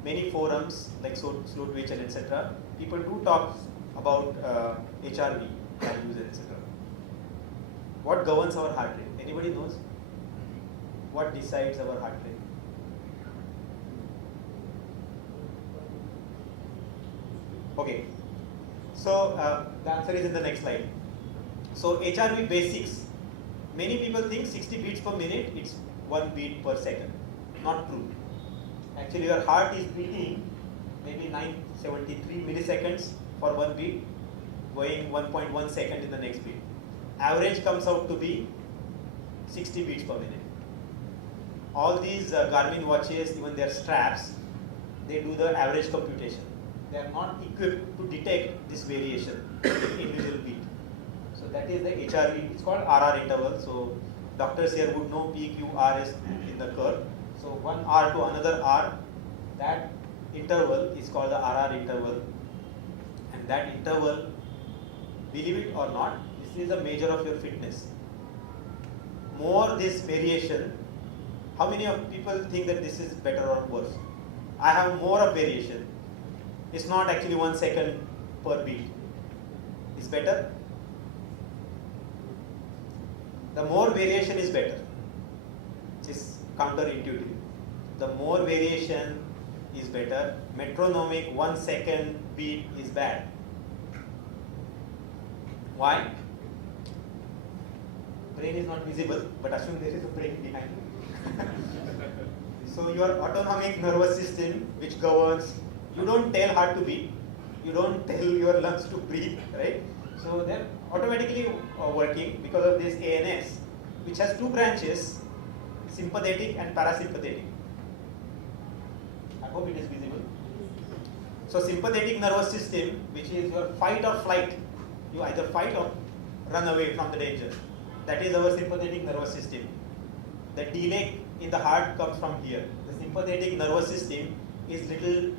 many forums like Slow Twitch and etc. People do talk about HRV values etc. What governs our heart rate? Anybody knows? What decides our heart rate? Okay. So the answer is in the next slide. So HRV basics. Many people think 60 beats per minute, it's 1 beat per second. Not true. Actually, your heart is beating maybe 973 milliseconds for 1 beat, going 1.1 second in the next beat. Average comes out to be 60 beats per minute. All these Garmin watches, even their straps, they do the average computation. They are not equipped to detect this variation in individual beat. So that is the HRV. It's called RR interval. So doctors here would know P, Q, R is in the curve. So one R to another R, that interval is called the RR interval. And that interval, believe it or not, this is a measure of your fitness. More this variation, how many of people think that this is better or worse? I have more of variation. It's not actually 1 second per beat. It's better. The more variation is better. It's counterintuitive. The more variation is better. Metronomic 1 second beat is bad. Why? Brain is not visible, but assume there is a brain behind it. So your autonomic nervous system, which governs, you don't tell heart to beat, you don't tell your lungs to breathe, right? So they're automatically working because of this ANS, which has two branches, sympathetic and parasympathetic. I hope it is visible. So sympathetic nervous system, which is your fight or flight, you either fight or run away from the danger. That is our sympathetic nervous system. The delay in the heart comes from here. The sympathetic nervous system is little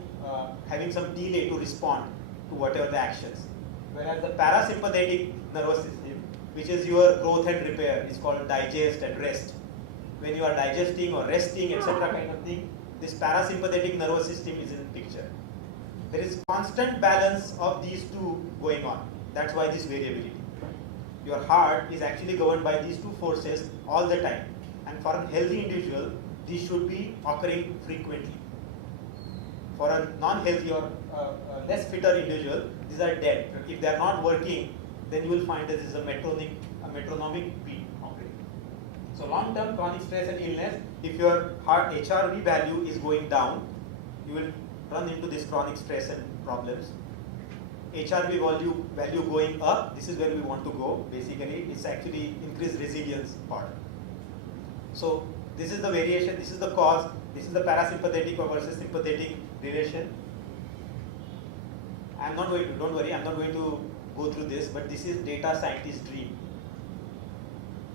having some delay to respond to whatever the actions. Whereas the parasympathetic nervous system, which is your growth and repair, is called digest and rest. When you are digesting or resting, etc. kind of thing, this parasympathetic nervous system is in picture. There is constant balance of these two going on. That's why this variability. Your heart is actually governed by these two forces all the time. And for a healthy individual, these should be occurring frequently. For a non-healthy or less fitter individual, these are dead. If they are not working, then you will find that this is a metronomic beat operating. So long-term chronic stress and illness, if your heart HRV value is going down, you will run into this chronic stress and problems. HRV value going up, this is where we want to go. Basically, it's actually increased resilience part. So this is the variation, this is the cause, this is the parasympathetic versus sympathetic relation. I'm not going to, don't worry, I'm not going to go through this, but this is data scientist dream.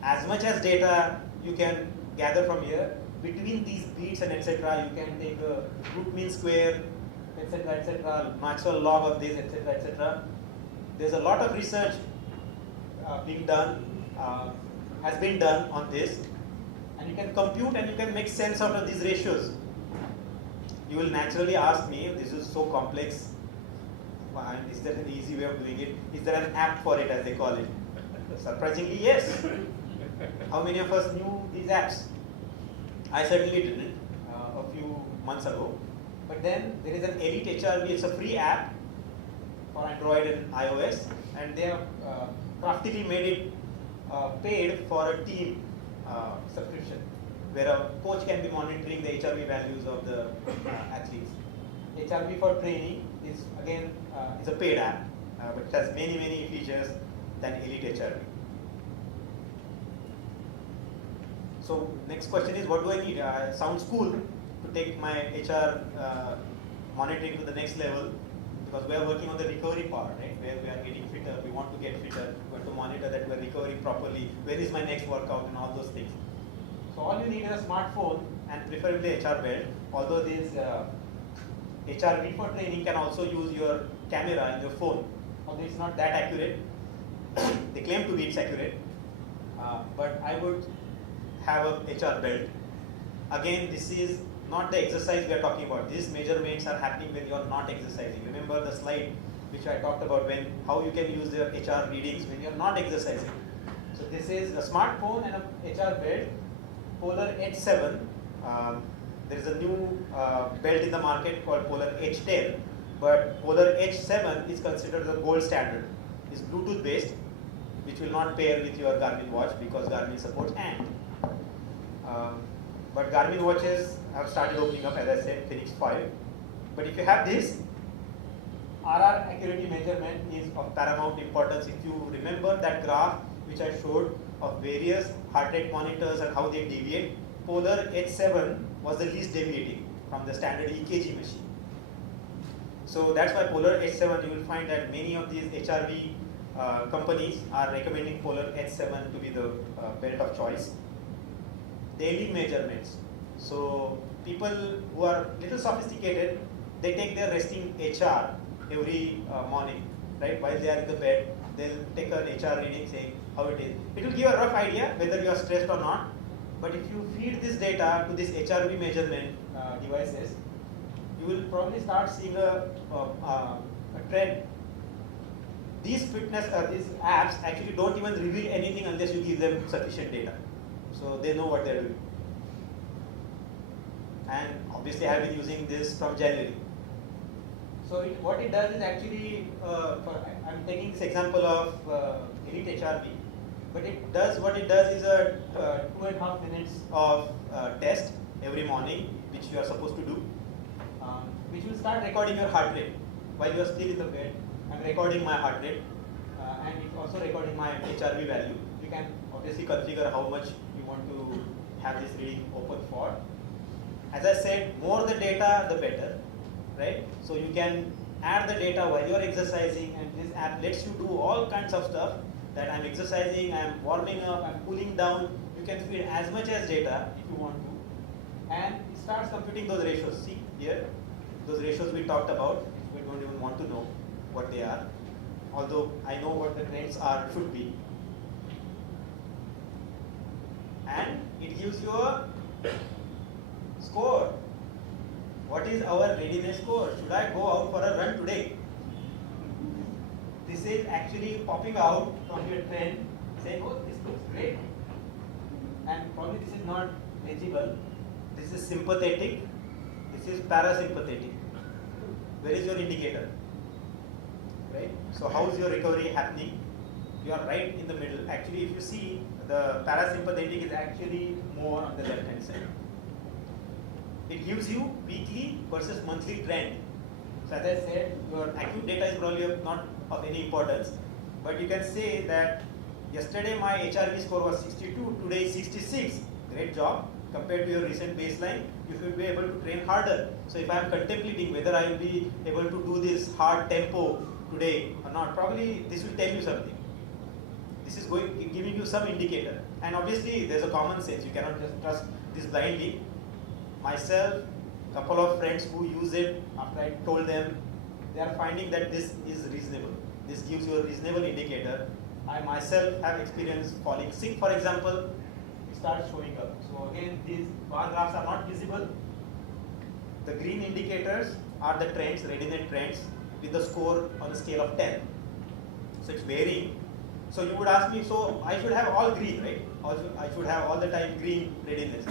As much as data you can gather from here, between these beats and etc., you can take a root mean square, etc., Maxwell log of this, etc. There's a lot of research being done, has been done on this, and you can compute and you can make sense out of these ratios. You will naturally ask me, this is so complex, is there an easy way of doing it? Is there an app for it, as they call it? Surprisingly, yes. How many of us knew these apps? I certainly didn't a few months ago. But then there is an Elite HRV, it's a free app for Android and iOS, and they have craftily made it paid for a team subscription. where a coach can be monitoring the HRV values of the athletes. HRV for training is again is a paid app, but it has many features than Elite HRV. So next question is, what do I need? Sounds cool to take my HR monitoring to the next level, because we are working on the recovery part, right? Where we are getting fitter, we want to get fitter, we want to monitor that we are recovering properly, where is my next workout and all those things. So all you need is a smartphone and preferably HR belt, although this HRV for training can also use your camera in your phone, although it's not that accurate. They claim to be it's accurate, but I would have a HR belt. Again, this is not the exercise we are talking about. These measurements are happening when you are not exercising. Remember the slide which I talked about, when how you can use your HR readings when you are not exercising. So this is a smartphone and a HR belt, Polar H7. There is a new belt in the market called Polar H10, but Polar H7 is considered the gold standard. It's Bluetooth based, which will not pair with your Garmin watch because Garmin supports ANT. But Garmin watches have started opening up, as I said, Phoenix 5. But if you have this, RR accuracy measurement is of paramount importance. If you remember that graph which I showed of various heart rate monitors and how they deviate, Polar H7 was the least deviating from the standard EKG machine. So that's why Polar H7, you will find that many of these HRV companies are recommending Polar H7 to be the belt of choice. Daily measurements. So people who are little sophisticated, they take their resting HR every morning, right? While they are in the bed, they'll take an HR reading saying how it is. It will give a rough idea whether you are stressed or not. But if you feed this data to this HRV measurement devices, you will probably start seeing a trend. These these apps actually don't even reveal anything unless you give them sufficient data. So they know what they're doing. And obviously I have been using this from January. So what it does is actually, I'm taking this example of Elite HRV, but what it does is a 2.5 minutes of test every morning, which you are supposed to do, which will start recording your heart rate while you are still in the bed. I'm recording my heart rate, and it's also recording my HRV value. You can obviously configure how much you want to have this reading open for. As I said, more the data, the better, right? So you can add the data while you are exercising, and this app lets you do all kinds of stuff. That I'm exercising, I'm warming up, I'm cooling down. You can feed as much as data if you want to, and it starts computing those ratios. See here, those ratios we talked about. We don't even want to know what they are, although I know what the trends are should be. And it gives you a score. What is our readiness score? Should I go out for a run today? This is actually popping out from your trend saying, oh, this looks great. And probably this is not legible. This is sympathetic. This is parasympathetic. Where is your indicator? Right? So how is your recovery happening? You are right in the middle. Actually, if you see, the parasympathetic is actually more on the left hand side. It gives you weekly versus monthly trend. So as I said, your acute data is probably not of any importance, but you can say that yesterday my HRV score was 62, today is 66. Great job. Compared to your recent baseline, you should be able to train harder. So if I am contemplating whether I will be able to do this hard tempo today or not, probably this will tell you something. This is giving you some indicator. And obviously there's a common sense. You cannot just trust this blindly. Myself, couple of friends who use it, after I told them, they are finding that this is reasonable. This gives you a reasonable indicator. I myself have experienced falling sick, for example. It starts showing up. So again, these bar graphs are not visible. The green indicators are the trends, readiness trends, with the score on a scale of 10. So it's varying. So you would ask me, so I should have all green, right? I should have all the time green readiness.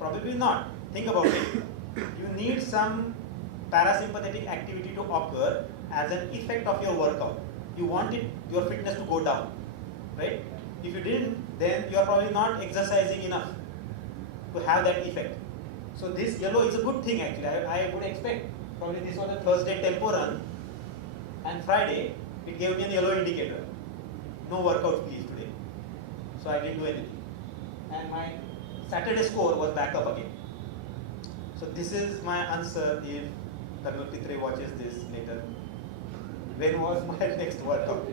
Probably not. Think about it. You need some parasympathetic activity to occur as an effect of your workout. You want your fitness to go down, right? If you didn't, then you are probably not exercising enough. to have that effect. So this yellow is a good thing actually. I would expect probably this was a Thursday tempo run, and Friday it gave me a yellow indicator. No workout please today. So I didn't do anything. And my Saturday score was back up again. So this is my answer if Colonel Pitre watches this later. When was my next workout?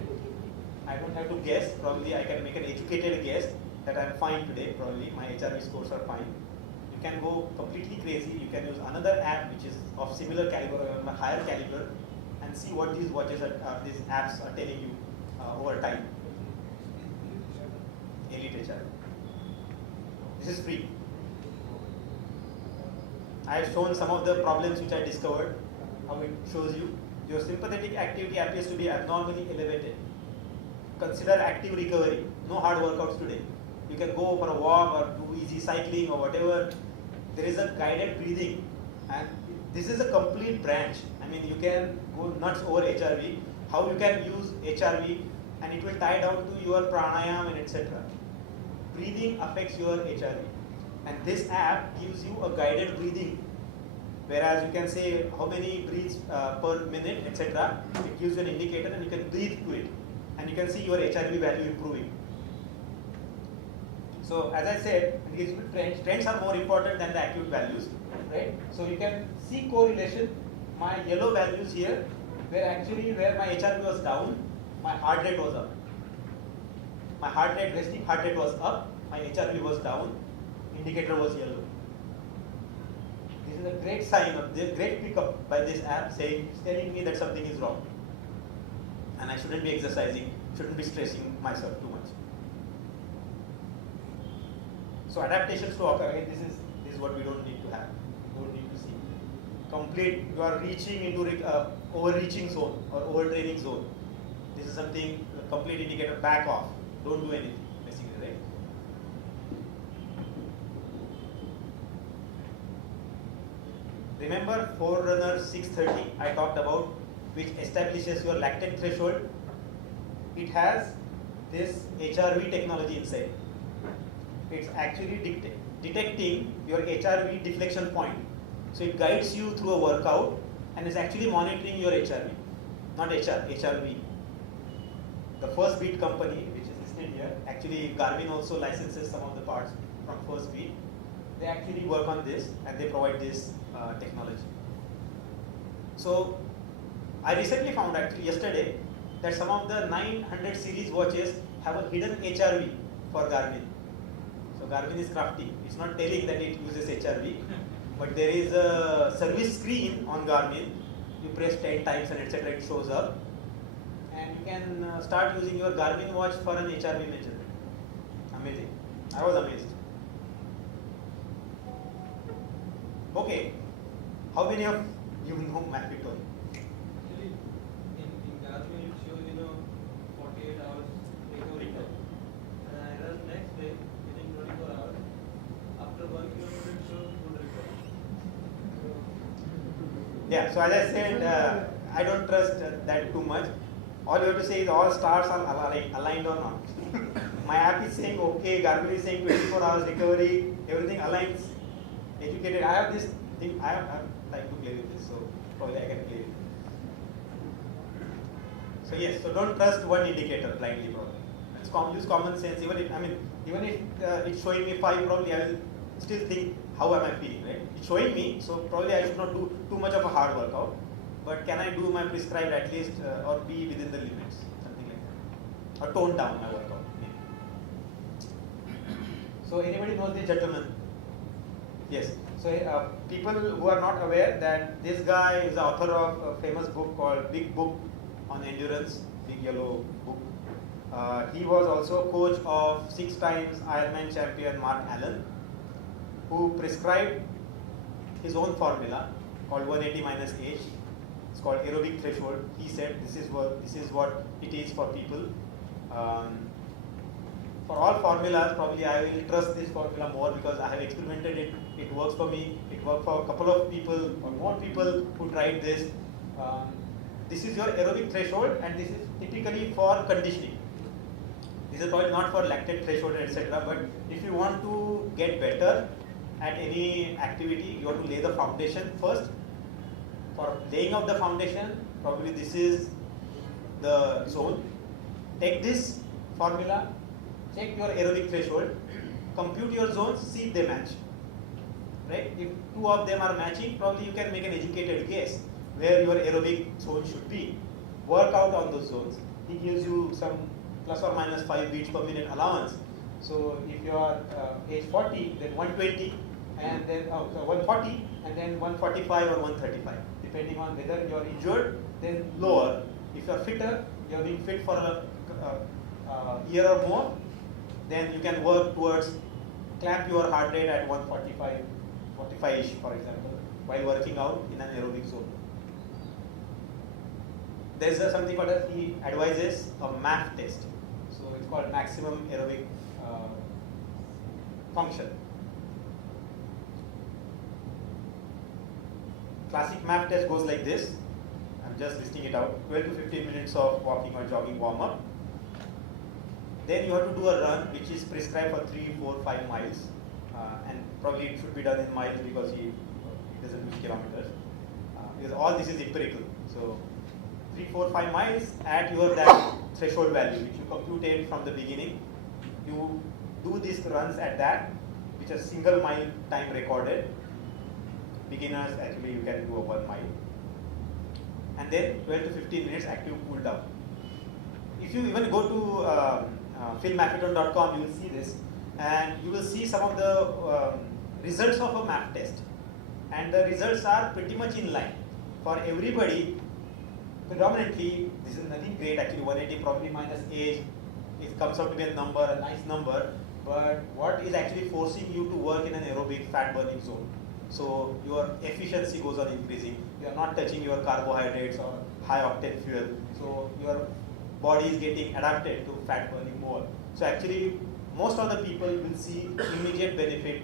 I don't have to guess. Probably I can make an educated guess that I'm fine today. Probably my HRV scores are fine. You can go completely crazy. You can use another app which is of similar caliber or higher caliber and see what these watches these apps are telling you over time. Elite HRV. This is free. I have shown some of the problems which I discovered, how it shows you. Your sympathetic activity appears to be abnormally elevated. Consider active recovery. No hard workouts today. You can go for a walk or do easy cycling or whatever. There is a guided breathing, and this is a complete branch. I mean, you can go nuts over HRV. How you can use HRV, and it will tie down to your pranayama and etc. Breathing affects your HRV, and this app gives you a guided breathing. Whereas you can say how many breaths per minute, etc. It gives you an indicator, and you can breathe to it, and you can see your HRV value improving. So as I said, it gives you trends. Trends are more important than the acute values, right? So you can see correlation. My yellow values here, where my HRV was down, my heart rate was up. My heart rate, resting heart rate was up, my HRV was down, indicator was yellow. This is a great sign of the great pickup by this app saying, it's telling me that something is wrong. And I shouldn't be exercising, shouldn't be stressing myself too much. So adaptations to occur, again, this is what we don't need to have, don't need to see. Complete, you are reaching into overreaching zone or overtraining zone. This is something, a complete indicator, back off. Don't do anything, basically, right? Remember Forerunner 630 I talked about, which establishes your lactate threshold? It has this HRV technology inside. It's actually detecting your HRV deflection point. So it guides you through a workout and is actually monitoring your HRV, not HRV. The First Beat company, which is listed here, actually Garmin also licenses some of the parts from First Beat. They actually work on this and they provide this technology. So I recently found, actually yesterday, that some of the 900 series watches have a hidden HRV for Garmin. So Garmin is crafty. It's not telling that it uses HRV, but there is a service screen on Garmin. You press 10 times and etc. It shows up, and you can start using your Garmin watch for an HRV measurement. Amazing. I was amazed. Okay, how many of you know Mapito? Actually, in Garmin it shows 48 hours recovery time, and I run next day within 24 hours. After 1 kilometer it shows full recovery. Yeah, so as I said, I don't trust that too much. All you have to say is all stars are aligned or not. My app is saying okay, Garmin is saying 24 hours recovery, everything aligns. Educated. I have this thing, I have time to play with this, so probably I can play with it. So yes, so don't trust one indicator blindly probably. Use common sense. Even if it's showing me 5, probably I will still think, how am I feeling, right? It's showing me, so probably I should not do too much of a hard workout. But can I do my prescribed at least or be within the limits, something like that, or tone down my workout? Maybe. So anybody knows this gentleman? Yes. So people who are not aware that this guy is the author of a famous book called Big Book on Endurance, Big Yellow Book. He was also coach of 6 times Ironman champion Mark Allen, who prescribed his own formula called 180 minus H. It's called aerobic threshold. He said this is what it is for people. For all formulas, probably I will trust this formula more because I have experimented it. It works for me. It worked for a couple of people or more people who tried this. This is your aerobic threshold, and this is typically for conditioning. This is probably not for lactate threshold, etc. But if you want to get better, at any activity, you have to lay the foundation first. For laying out the foundation, probably this is the zone. Take this formula, check your aerobic threshold, compute your zones, see if they match. Right? If two of them are matching, probably you can make an educated guess where your aerobic zone should be. Work out on those zones. He gives you some plus or minus 5 beats per minute allowance. So if you are age 40, then 120, and then 140, and then 145 or 135, depending on whether you are injured, then lower. If you are fitter, you are being fit for a year or more, then you can work towards clamp your heart rate at 145, 45-ish, for example, while working out in an aerobic zone. There is something called as, he advises a MAF test. So it's called maximum aerobic function. Classic MAF test goes like this. I'm just listing it out. 12 to 15 minutes of walking or jogging warm-up. Then you have to do a run which is prescribed for 3, 4, 5 miles. And probably it should be done in miles because he doesn't use kilometers. Because all this is empirical. So 3, 4, 5 miles at your that threshold value which you computed from the beginning. You do these runs at that, which is single mile time recorded. Beginners, actually you can do a 1 mile. And then 12 to 15 minutes active cool down. If you even go to filmmapidon.com, you will see this, and you will see some of the results of a MAF test. And the results are pretty much in line. For everybody, predominantly, this is nothing great actually, 180 probably minus age, it comes out to be a number, a nice number, but what is actually forcing you to work in an aerobic fat burning zone? So your efficiency goes on increasing, you are not touching your carbohydrates or high octane fuel, so your body is getting adapted to fat burning more. So actually, most of the people will see immediate benefit.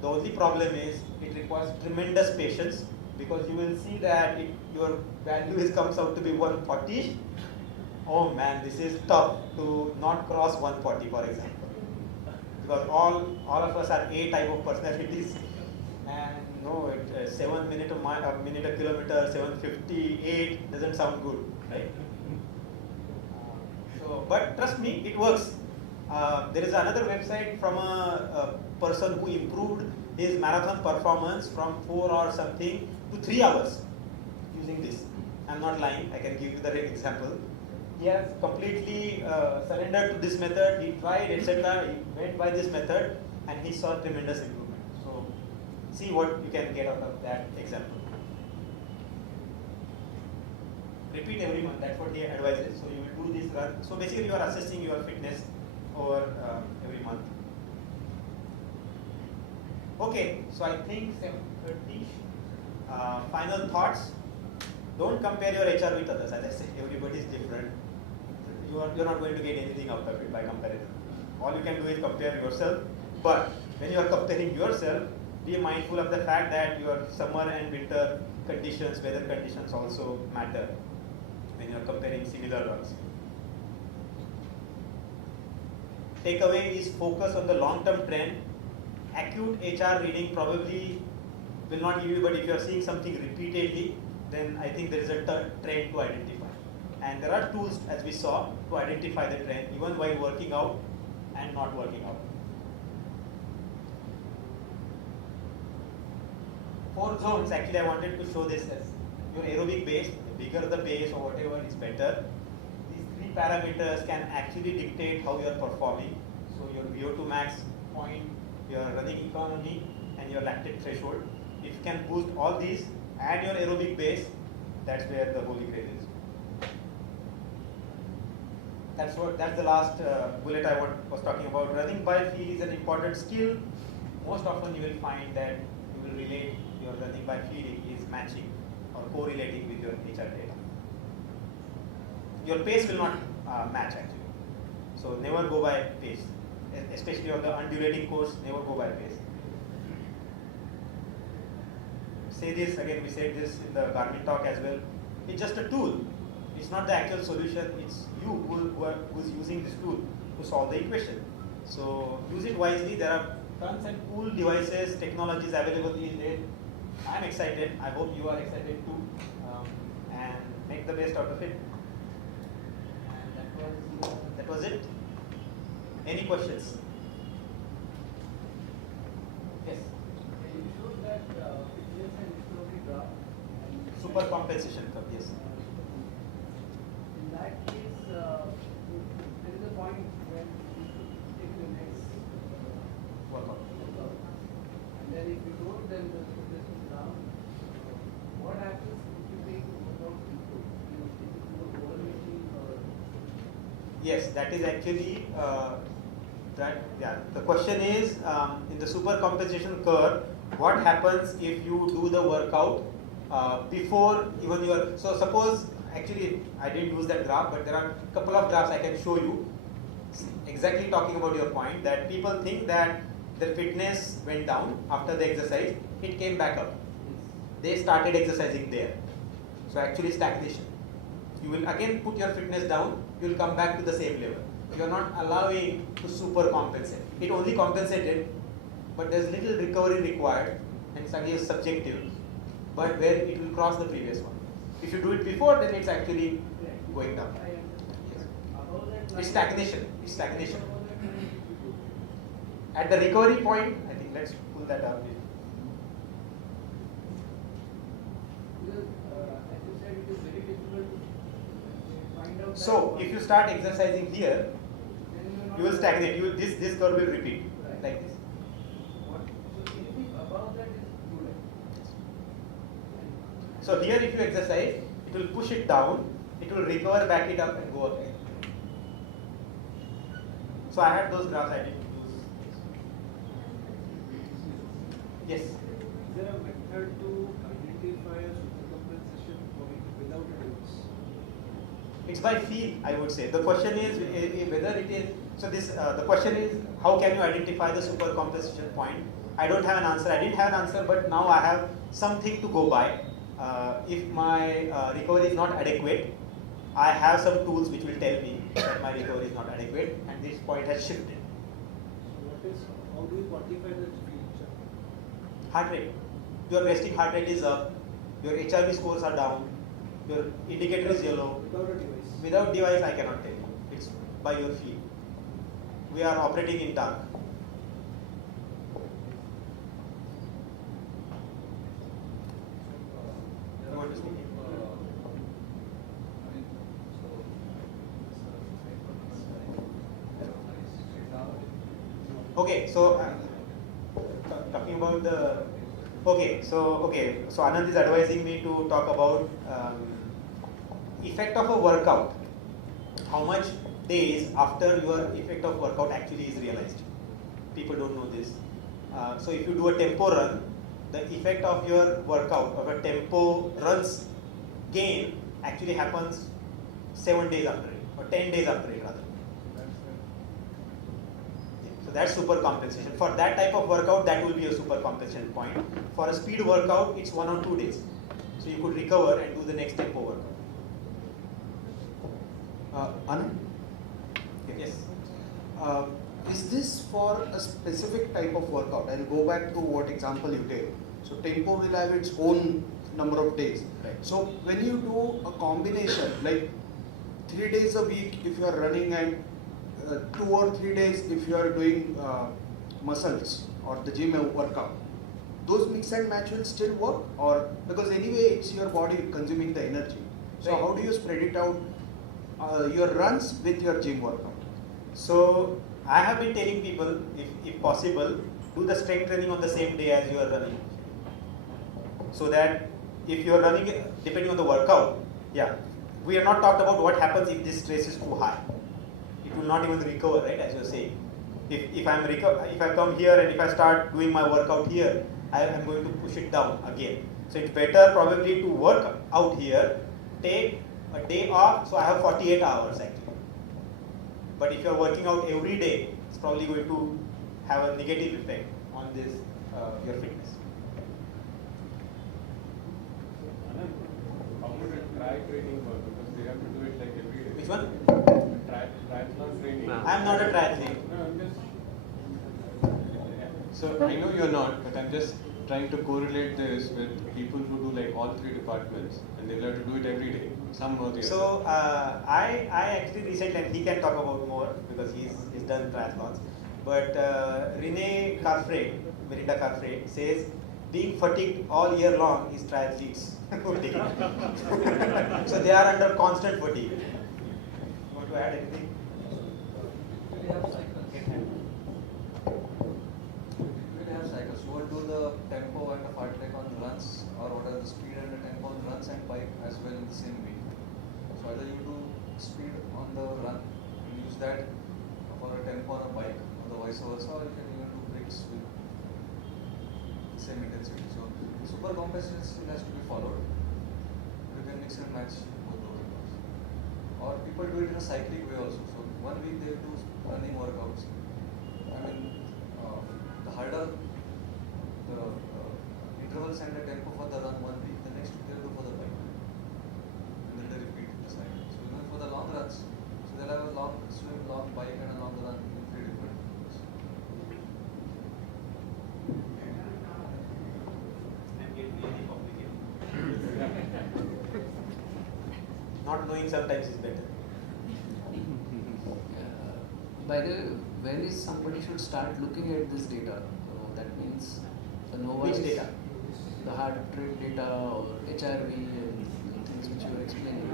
The only problem is it requires tremendous patience, because you will see that your value comes out to be 140. Oh man, this is tough to not cross 140, for example, because all of us are A type of personalities, and no, 7 minutes a minute a kilometer, 758 doesn't sound good, right? But trust me, it works. There is another website from a person who improved his marathon performance from 4 or something to 3 hours using this. I'm not lying, I can give you the example. He has completely surrendered to this method, he tried, etc. He went by this method and he saw tremendous improvement. So see what you can get out of that example. Repeat every month, that's what he advises. So you will do this run. So basically you are assessing your fitness over every month. Okay, so I think 7:30. Final thoughts. Don't compare your HR with others. As I said, everybody is different. You're not going to get anything out of it by comparison. All you can do is compare yourself. But when you are comparing yourself, be mindful of the fact that your summer and winter conditions, weather conditions also matter when you are comparing similar runs. Takeaway is focus on the long-term trend. Acute HR reading probably will not give you, but if you are seeing something repeatedly, then I think there is a trend to identify. And there are tools, as we saw, to identify the trend, even while working out and not working out. 4 zones, actually I wanted to show this as your aerobic base. The bigger the base or whatever is better. These 3 parameters can actually dictate how you are performing. So your VO2 max point, your running economy, and your lactate threshold. If you can boost all these and your aerobic base, that's where the holy grail is. That's the last bullet I was talking about. Running by feel is an important skill. Most often you will find that you will relate your running by feeling is matching or correlating with your HR data. Your pace will not match actually. So never go by pace, especially on the undulating course. Never go by pace. Say this again. We said this in the Garmin talk as well. It's just a tool. It's not the actual solution. It's you who's using this tool to solve the equation. So use it wisely. There are tons and cool devices, technologies available these days. I'm excited. I hope you are excited too. And make the best out of it. And that was it. Any questions? Yes. You showed that fitness and discovery graph. Super compensation curve. Yes. In that case, there is a point when you should take the next Workout. and then if you don't, then the fitness is down. What happens if you take workout input? You take it to a goal machine or? Yes, that is actually the question is in the super compensation curve, what happens if you do the workout before even your, so suppose, actually I didn't use that graph, but there are a couple of graphs I can show you exactly talking about your point, that people think that their fitness went down after the exercise, it came back up. They started exercising there. So actually stagnation. You will again put your fitness down, you will come back to the same level. You are not allowing to super compensate. It only compensated, but there is little recovery required, and it's again subjective, but where it will cross the previous one. If you do it before, then it's actually going down. Yes. It's stagnation. It's stagnation. At the recovery point, I think let's pull that up. Because, as you said, it is very difficult to find out. So if you start exercising here, you will stagnate. This curve will repeat like this. So anything above that is too late. So here, if you exercise, it will push it down. It will recover, back it up, and go up again. So I had those graphs. I didn't use. Yes. Is there a method to identify a supercompensation point without a device? It's by feel, I would say. The question is whether it is. So this the question is, how can you identify the super compensation point? I don't have an answer. I didn't have an answer, but now I have something to go by. If my recovery is not adequate, I have some tools which will tell me that my recovery is not adequate and this point has shifted. So how do you quantify the feature? Heart rate. Your resting heart rate is up. Your HRV scores are down. Your indicator is yellow. Without a device. Without device, I cannot tell you. It's by your feel. We are operating in dark. You want to speak? Okay, so talking about the so Anand is advising me to talk about effect of a workout. How much days after your effect of workout actually is realized? People don't know this. So if you do a tempo run, the effect of your workout, of a tempo runs gain, actually happens 7 days after it, or 10 days after it rather. So that's super compensation. For that type of workout, that will be a super compensation point. For a speed workout, it's 1 or 2 days. So you could recover and do the next tempo workout. Anand? Yes. Is this for a specific type of workout? I'll go back to what example you gave. So tempo will have its own number of days. Right. So when you do a combination, like 3 days a week if you are running and 2 or 3 days if you are doing muscles or the gym workout, those mix and match will still work? Or because anyway it's your body consuming the energy. So Right. how do you spread it out your runs with your gym workout? So I have been telling people, if possible, do the strength training on the same day as you are running. So that if you are running, depending on the workout, we have not talked about what happens if this stress is too high. It will not even recover, right? As you are saying. If I come here and if I start doing my workout here, I am going to push it down again. So it's better probably to work out here, take a day off. So I have 48 hours actually. But if you are working out every day, it's probably going to have a negative effect on this your fitness. How would a try training work? Because they have to do it like every day. Which one? Triathlon training. I am not a triathlete. No, I'm just. So I know you're not, but I'm just trying to correlate this with people who do like all three departments and they have to do it every day, some or the other. So I actually recently, and he can talk about more because he's done triathlons. But Rene Carfrae, Melinda Carfrae, says being fatigued all year long is triathletes. So they are under constant fatigue. You want to add anything? We have cycles. We have cycles. You will do the tempo and the fart rate on runs, or what are the speed and the tempo on runs and bike as well in the same week. So either you do speed on the run and use that for a tempo on a bike, or the vice versa, or you can even do breaks with the same intensity. So super compensation has to be followed. You can mix and match both those workouts. Or people do it in a cyclic way also. So 1 week they do running workouts. I mean, the harder the intervals and the tempo for the run 1 week, the next week they do for the bike. And then they repeat the cycle. So even for the long runs, so they'll have a long swim, long bike and a long run in 3 different ways. Not knowing sometimes is better. By the way, when is somebody should start looking at this data? That means the NOVA Which is data? the heart rate data or HRV and the things which you were explaining.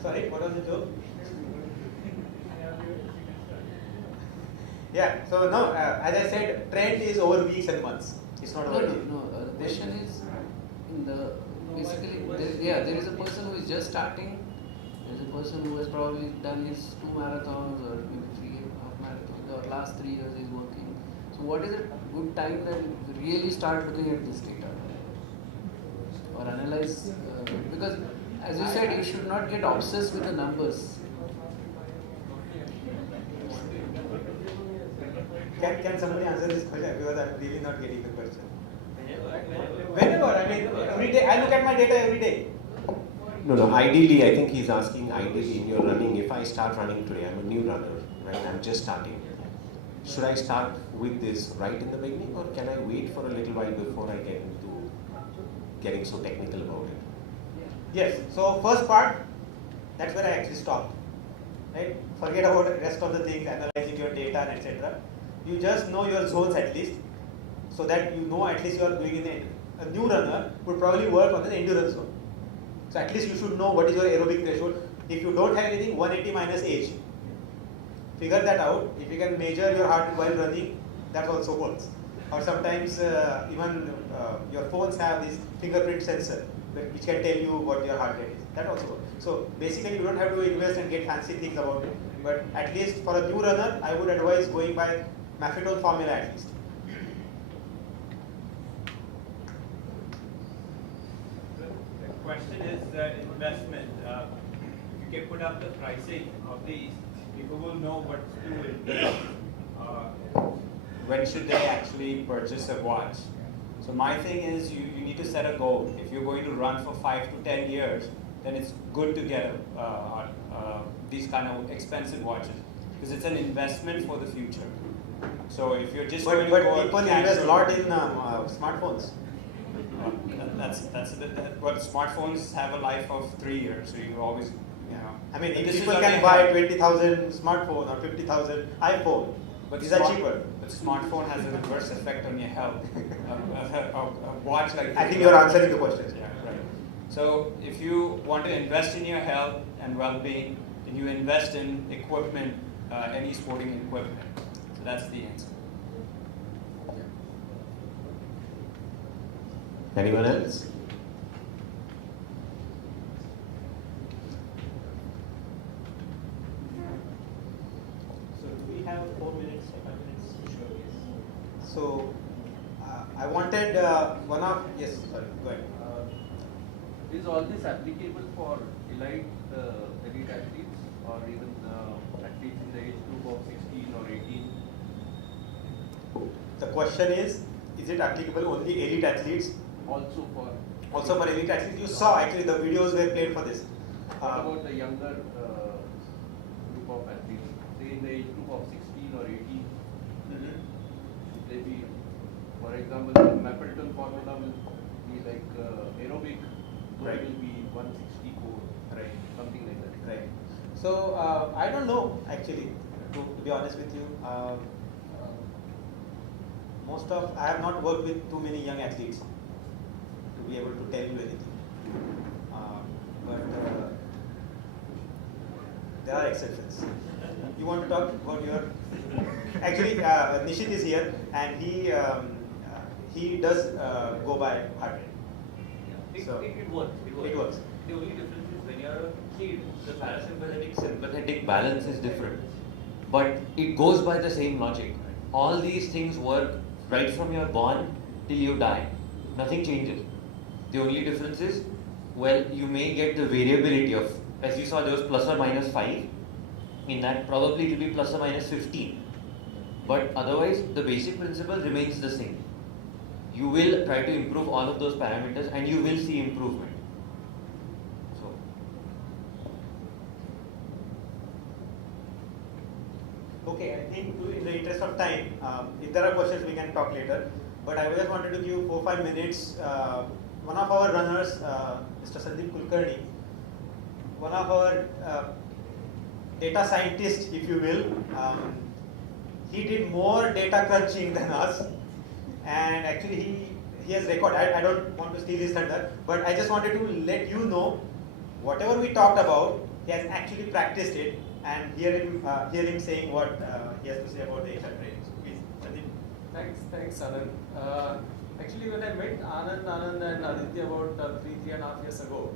Sorry, what was the joke? Yeah, so no, as I said, trend is over weeks and months. It's not over days. No. The question is, in the basically, there is a person who is just starting. There is a person who has probably done his 2 marathons or maybe 3 half marathons, or last 3 years is working. So, what is a good time that really start looking at this data or analyze? Because, as you said, you should not get obsessed with the numbers. Can somebody answer this question? Because I'm really not getting the question. Whenever, I mean, every day, I look at my data every day. No, ideally, I think he's asking, ideally, in your running, if I start running today, I'm a new runner, right? I'm just starting. Should I start with this right in the beginning, or can I wait for a little while before I get into getting so technical about it? Yes, so first part, that's where I actually stopped. Right? Forget about the rest of the things, analyzing your data and etc. You just know your zones at least, so that you know at least you are doing in it. A new runner would probably work on the endurance zone. So at least you should know what is your aerobic threshold. If you don't have anything, 180 minus age. Figure that out. If you can measure your heart rate while running, that also works. Or sometimes even your phones have this fingerprint sensor which can tell you what your heart rate is. That also works. So basically you don't have to invest and get fancy things about it. But at least for a new runner, I would advise going by Maffetone formula at least. The question is investment. If you can put up the pricing of these, people will know what to do with when should they actually purchase a watch? So my thing is you need to set a goal. If you're going to run for 5 to 10 years, then it's good to get these kind of expensive watches because it's an investment for the future. So if you're just going to go people invest a lot in smartphones. That's what smartphones have a life of 3 years. So you always, I mean, if this people is can again- buy 20,000 smartphone or 50,000 iPhone, But these are cheaper. But smartphone has a reverse effect on your health. A watch like I think you're answering the question. Yeah, right. So if you want to invest in your health and well-being, then you invest in equipment, any sporting equipment. So that's the answer. Anyone else? So do we have 4 minutes or 5 minutes? Sure, yes. So I wanted one of, yes, sorry, go ahead. Is all this applicable for elite athletes or even athletes in the age group of 16 or 18? The question is it applicable only elite athletes? Also for elite athletes? You saw actually the videos were played for this. What about the younger group of athletes, say in the age group of 16 or 18? maybe, for example, the Mapleton formula will be like aerobic, Right. will be 160 core, Right. something like that. Right. So I don't know actually, to be honest with you. I have not worked with too many young athletes to be able to tell you anything. But there are exceptions. You want to talk about your? Actually, Nishit is here, and he does go by heart rate. So It works. It works. The only difference is when you're a kid, the parasympathetic sympathetic balance is different. But it goes by the same logic. All these things work right from you're born till you die. Nothing changes. The only difference is, well, you may get the variability of, as you saw, there was plus or minus 5. In that, probably it will be plus or minus 15. But otherwise, the basic principle remains the same. You will try to improve all of those parameters and you will see improvement. So, okay, I think in the interest of time, if there are questions, we can talk later. But I just wanted to give 4-5 minutes. One of our runners, Mr. Sandeep Kulkarni, one of our data scientists, if you will, he did more data crunching than us, and actually he has record. I don't want to steal his thunder, but I just wanted to let you know whatever we talked about, he has actually practiced it, and hear him saying what he has to say about the HR training. So please, Sandeep. Thanks, Anand. Actually, when I met Anand and Aditya about 3.5 years ago,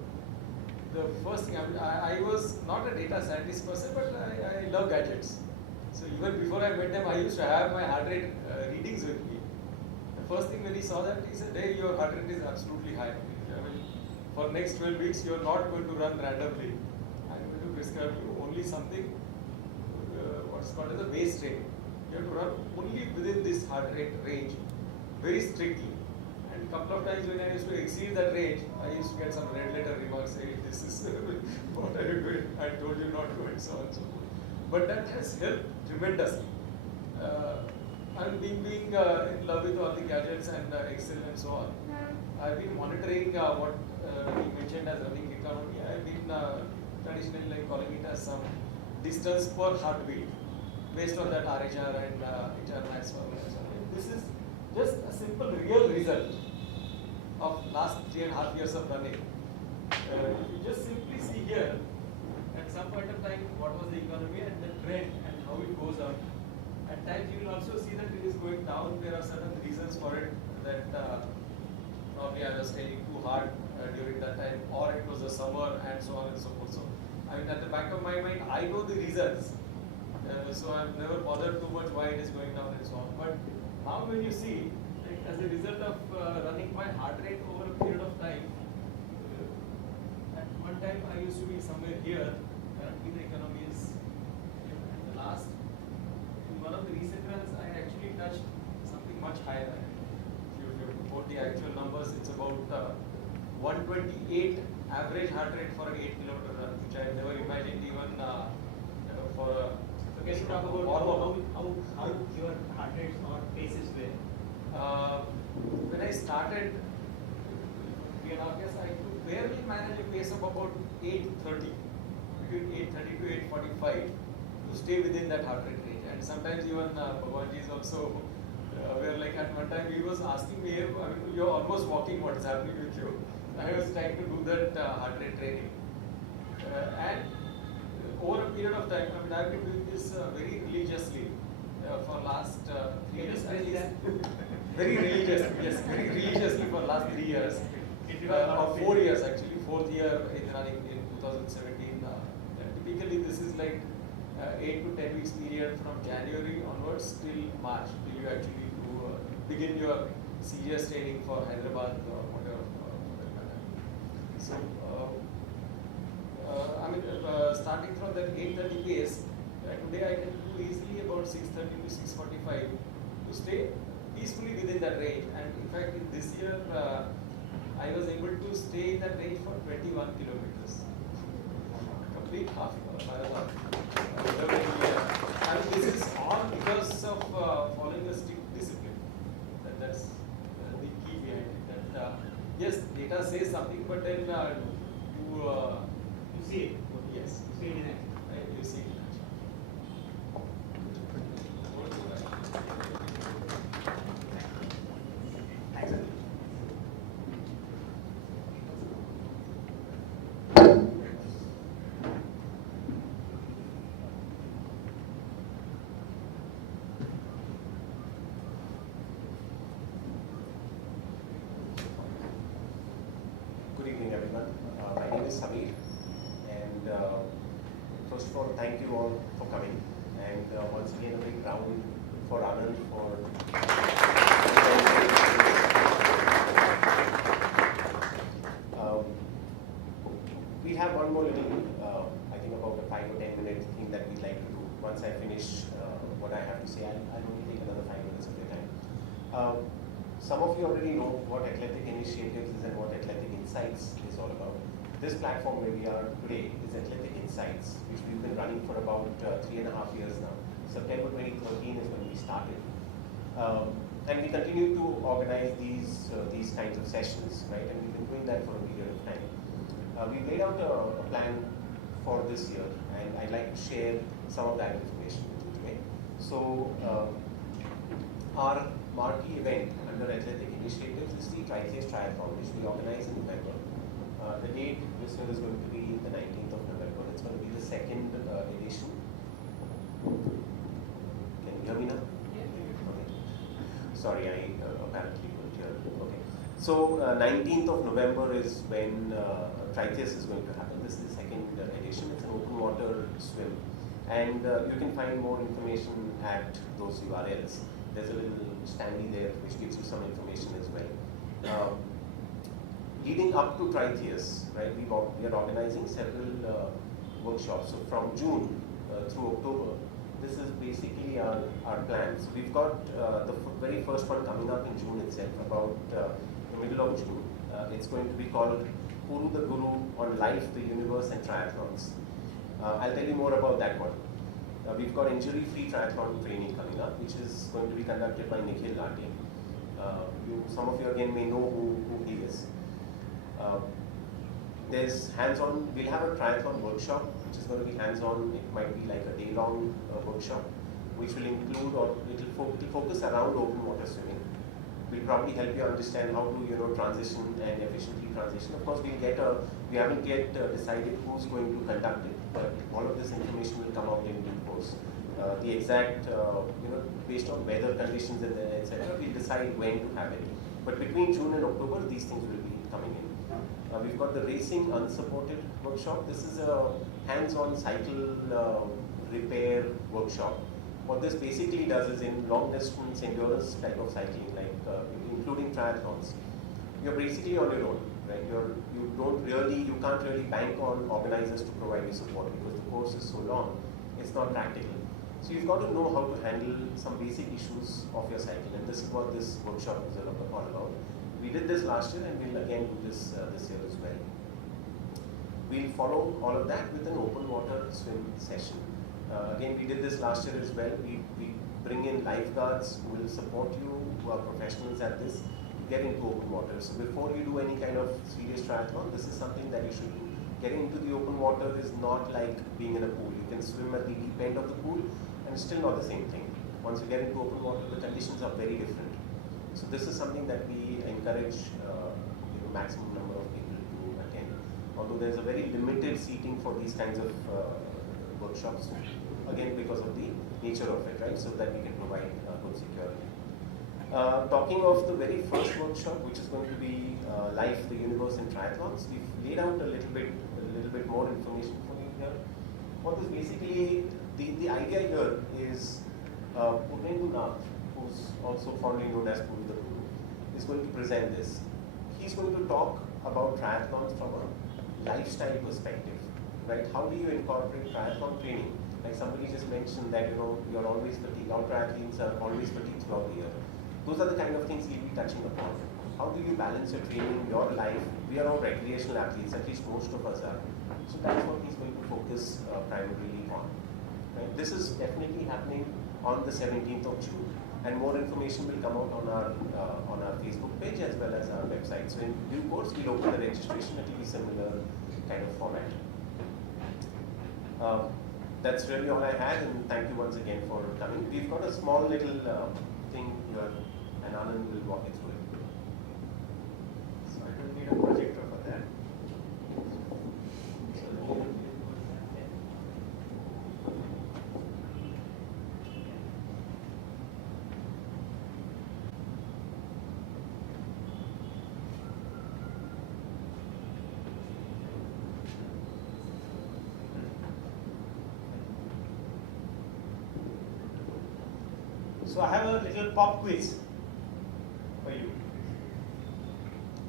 the first thing, I was not a data scientist person, but I love gadgets. So even before I met them, I used to have my heart rate readings with me. The first thing when he saw that, he said, hey, your heart rate is absolutely high. I mean, for next 12 weeks, you're not going to run randomly. I'm going to prescribe you only something, what's called as a base training. You have to run only within this heart rate range, very strictly. And a couple of times when I used to exceed that range, I used to get some red letter remarks saying, this is what are you doing? I told you not to, and so on and so forth. But that has helped tremendously. And being in love with all the gadgets and Excel and so on, I've been monitoring what we mentioned as running economy. I've been traditionally like calling it as some distance per heartbeat based on that RHR and HR max formula. This is just a simple real result of last 3.5 years of running. If you just simply see here, at some point of time, what was the economy and the trend and how it goes up. At times, you will also see that it is going down. There are certain reasons for it, that probably I was training too hard during that time, or it was the summer and so on and so forth. So, I mean, at the back of my mind, I know the reasons. So I've never bothered too much why it is going down and so on. But now when you see, like, as a result of running my heart rate over a period of time, at one time I used to be somewhere here, currently the economy is, and the last, in one of the recent runs, I actually touched something much higher. If you report the actual numbers, it's about 128 average heart rate for an 8-kilometer run, which I had never imagined even for a. So can you talk about how your heart rates or paces were? When I started, I could barely manage a pace of about 8:30, between 8:30 to 8:45, to stay within that heart rate range. And sometimes even Bhagwanji is also, where like at one time he was asking me, I mean, you're almost walking, what is happening with you? I was trying to do that heart rate training. And over a period of time, I mean, I've been doing this very religiously for last 3 years. Very religiously, yes, very religiously for last 3 years. Or 4 years actually, 4th year in running in 2017. Typically this is like 8 to 10 weeks period from January onwards till March, till you actually begin your serious training for Hyderabad or whatever. So, I mean, starting from that 8:30 pace, today I can do easily about 6:30 to 6:45 to stay peacefully within that range. And in fact, in this year, I was able to stay in that range for 21 kilometers. Complete half marathon. And this is all because of following a strict discipline. wanna say something, but then you see it. Yes, you see it in action. Right? You see it in action. Good evening, everyone. My name is Samir, and first of all, thank you all for coming. And once again, a big round for Anand for. We have one more little, I think about a 5 or 10 minute thing that we'd like to do. Once I finish what I have to say, I'll only take another 5 minutes of your time. Some of you already know what Athletic Initiatives is and what Athletic Insights is all about. This platform where we are today is Athletic Insights, which we've been running for about 3.5 years now. September 2013 is when we started. And we continue to organize these kinds of sessions, right? And we've been doing that for a period of time. We've laid out a plan for this year, and I'd like to share some of that information with you today. So, our marquee event under Athletic Initiatives is the Triathlete Triathlon, which we organize in November. The date this year is going to be the 19th of November. It's going to be the second edition. Can you hear me now? Yeah. Okay. Sorry, I apparently couldn't hear. Okay. So 19th of November is when Triathlete is going to happen. This is the second edition. It's an open water swim. And you can find more information at those URLs. There's a little standee there which gives you some information as well. Leading up to Triathlete, right, we are organizing several workshops. So from June through October, this is basically our plans. We've got the very first one coming up in June itself, about the middle of June. It's going to be called Guru the Guru on Life, the Universe and Triathlons. I'll tell you more about that one. We've got injury-free triathlon training coming up, which is going to be conducted by Nikhil Lati. Some of you again may know who he is. There's hands-on, we'll have a triathlon workshop, which is going to be hands-on. It might be like a day-long workshop, which will include, or it will focus around open water swimming. We'll probably help you understand how to transition and efficiently transition. Of course, we haven't yet decided who's going to conduct it, but all of this information will come out in due course. The exact, based on weather conditions and etc., we'll decide when to have it. But between June and October, these things will be coming in. We've got the Racing Unsupported workshop. This is a hands-on cycle repair workshop. What this basically does is in long distance endurance type of cycling, like including triathlons, you're basically on your own, right? You can't really bank on organizers to provide you support because the course is so long, it's not practical. So you've got to know how to handle some basic issues of your cycle, and this is what this workshop is all about. We did this last year, and we'll again do this this year as well. We'll follow all of that with an open water swim session. Again, we did this last year as well. We bring in lifeguards who will support you, who are professionals at this, to get into open water. So before you do any kind of serious triathlon, this is something that you should do. Getting into the open water is not like being in a pool. You can swim at the deep end of the pool, and it's still not the same thing. Once you get into open water, the conditions are very different. So this is something that we encourage maximum number of people to attend. Although there's a very limited seating for these kinds of workshops, again because of the nature of it, right? So that we can provide good security. Talking of the very first workshop, which is going to be Life, the Universe and Triathlons, we've laid out a little bit more information for you here. What is basically the idea here is Purnendu Nath, who's also fondly known as Guru the Guru, is going to present this. He's going to talk about triathlons from a lifestyle perspective, right? How do you incorporate triathlon training? Like somebody just mentioned that you're always fatigued. Our triathletes are always fatigued throughout the year. Those are the kind of things he'll be touching upon. How do you balance your training, your life? We are all recreational athletes, at least most of us are. So that's what he's going to focus primarily on. Right? This is definitely happening on the 17th of June. and more information will come out on our Facebook page as well as our website. So in due course, we'll open the registration. It will be similar kind of format. That's really all I had, and thank you once again for coming. We've got a small little thing here, and Anand will walk you through it. So I don't need a projector for that. So I have a little pop quiz for you.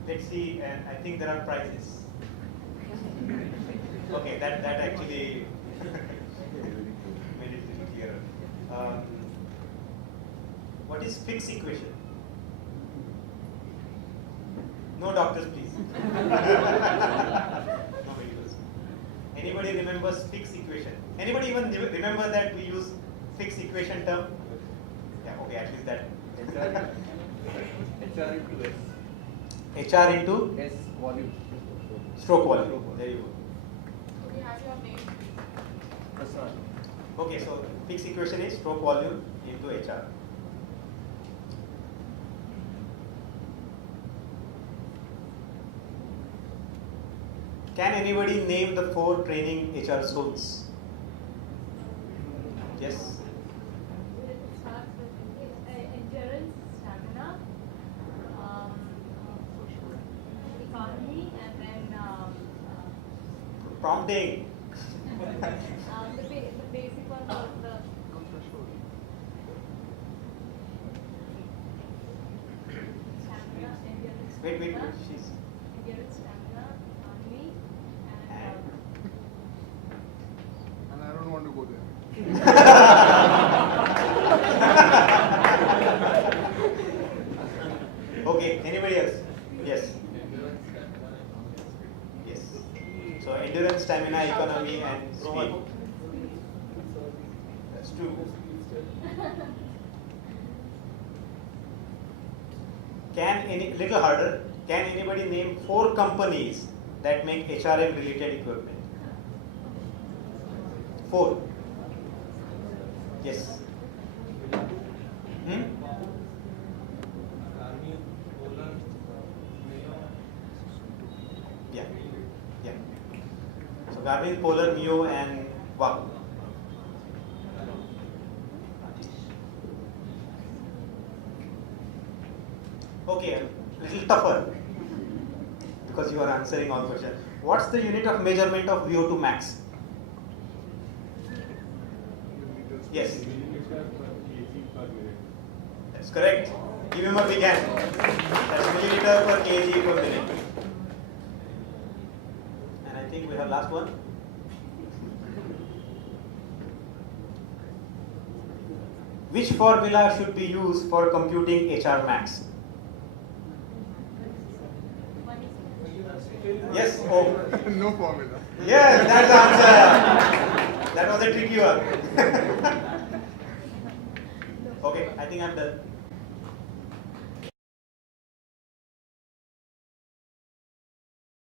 Let's see, and I think there are prizes. Okay, that actually made it a little clearer. What is fixed equation? No doctors, please. No vehicles. Anybody remembers fixed equation? Anybody even remember that we use fixed equation term? Yeah, okay, at least that. HR into S. HR into S volume. Stroke volume. There you go. Do you have your name? Prasad. Okay, so fixed equation is stroke volume into HR. Can anybody name the 4 training HR zones? Yes? It starts with endurance, stamina, economy, and then Prompting. the basic one was the stamina, endurance, Wait, stamina, she's. endurance, stamina, economy, and And I don't want to go there. Okay, anybody else? Yes. Yes. So endurance, stamina, economy, and speed. That's true. Little harder, can anybody name 4 companies that make HRM related equipment? 4. Yes. Yeah. Yeah. So Garmin, Polar, Mio, and Wahoo. Okay, a little tougher because you are answering all questions. What's the unit of measurement of VO2 max? Yes. That's correct. Give him a big hand. That's milliliter per kg per minute. And I think we have last one. Which formula should be used for computing HR max? Yes. Oh. No formula. Yes, that's the answer. That was a tricky one. Okay, I think I'm done.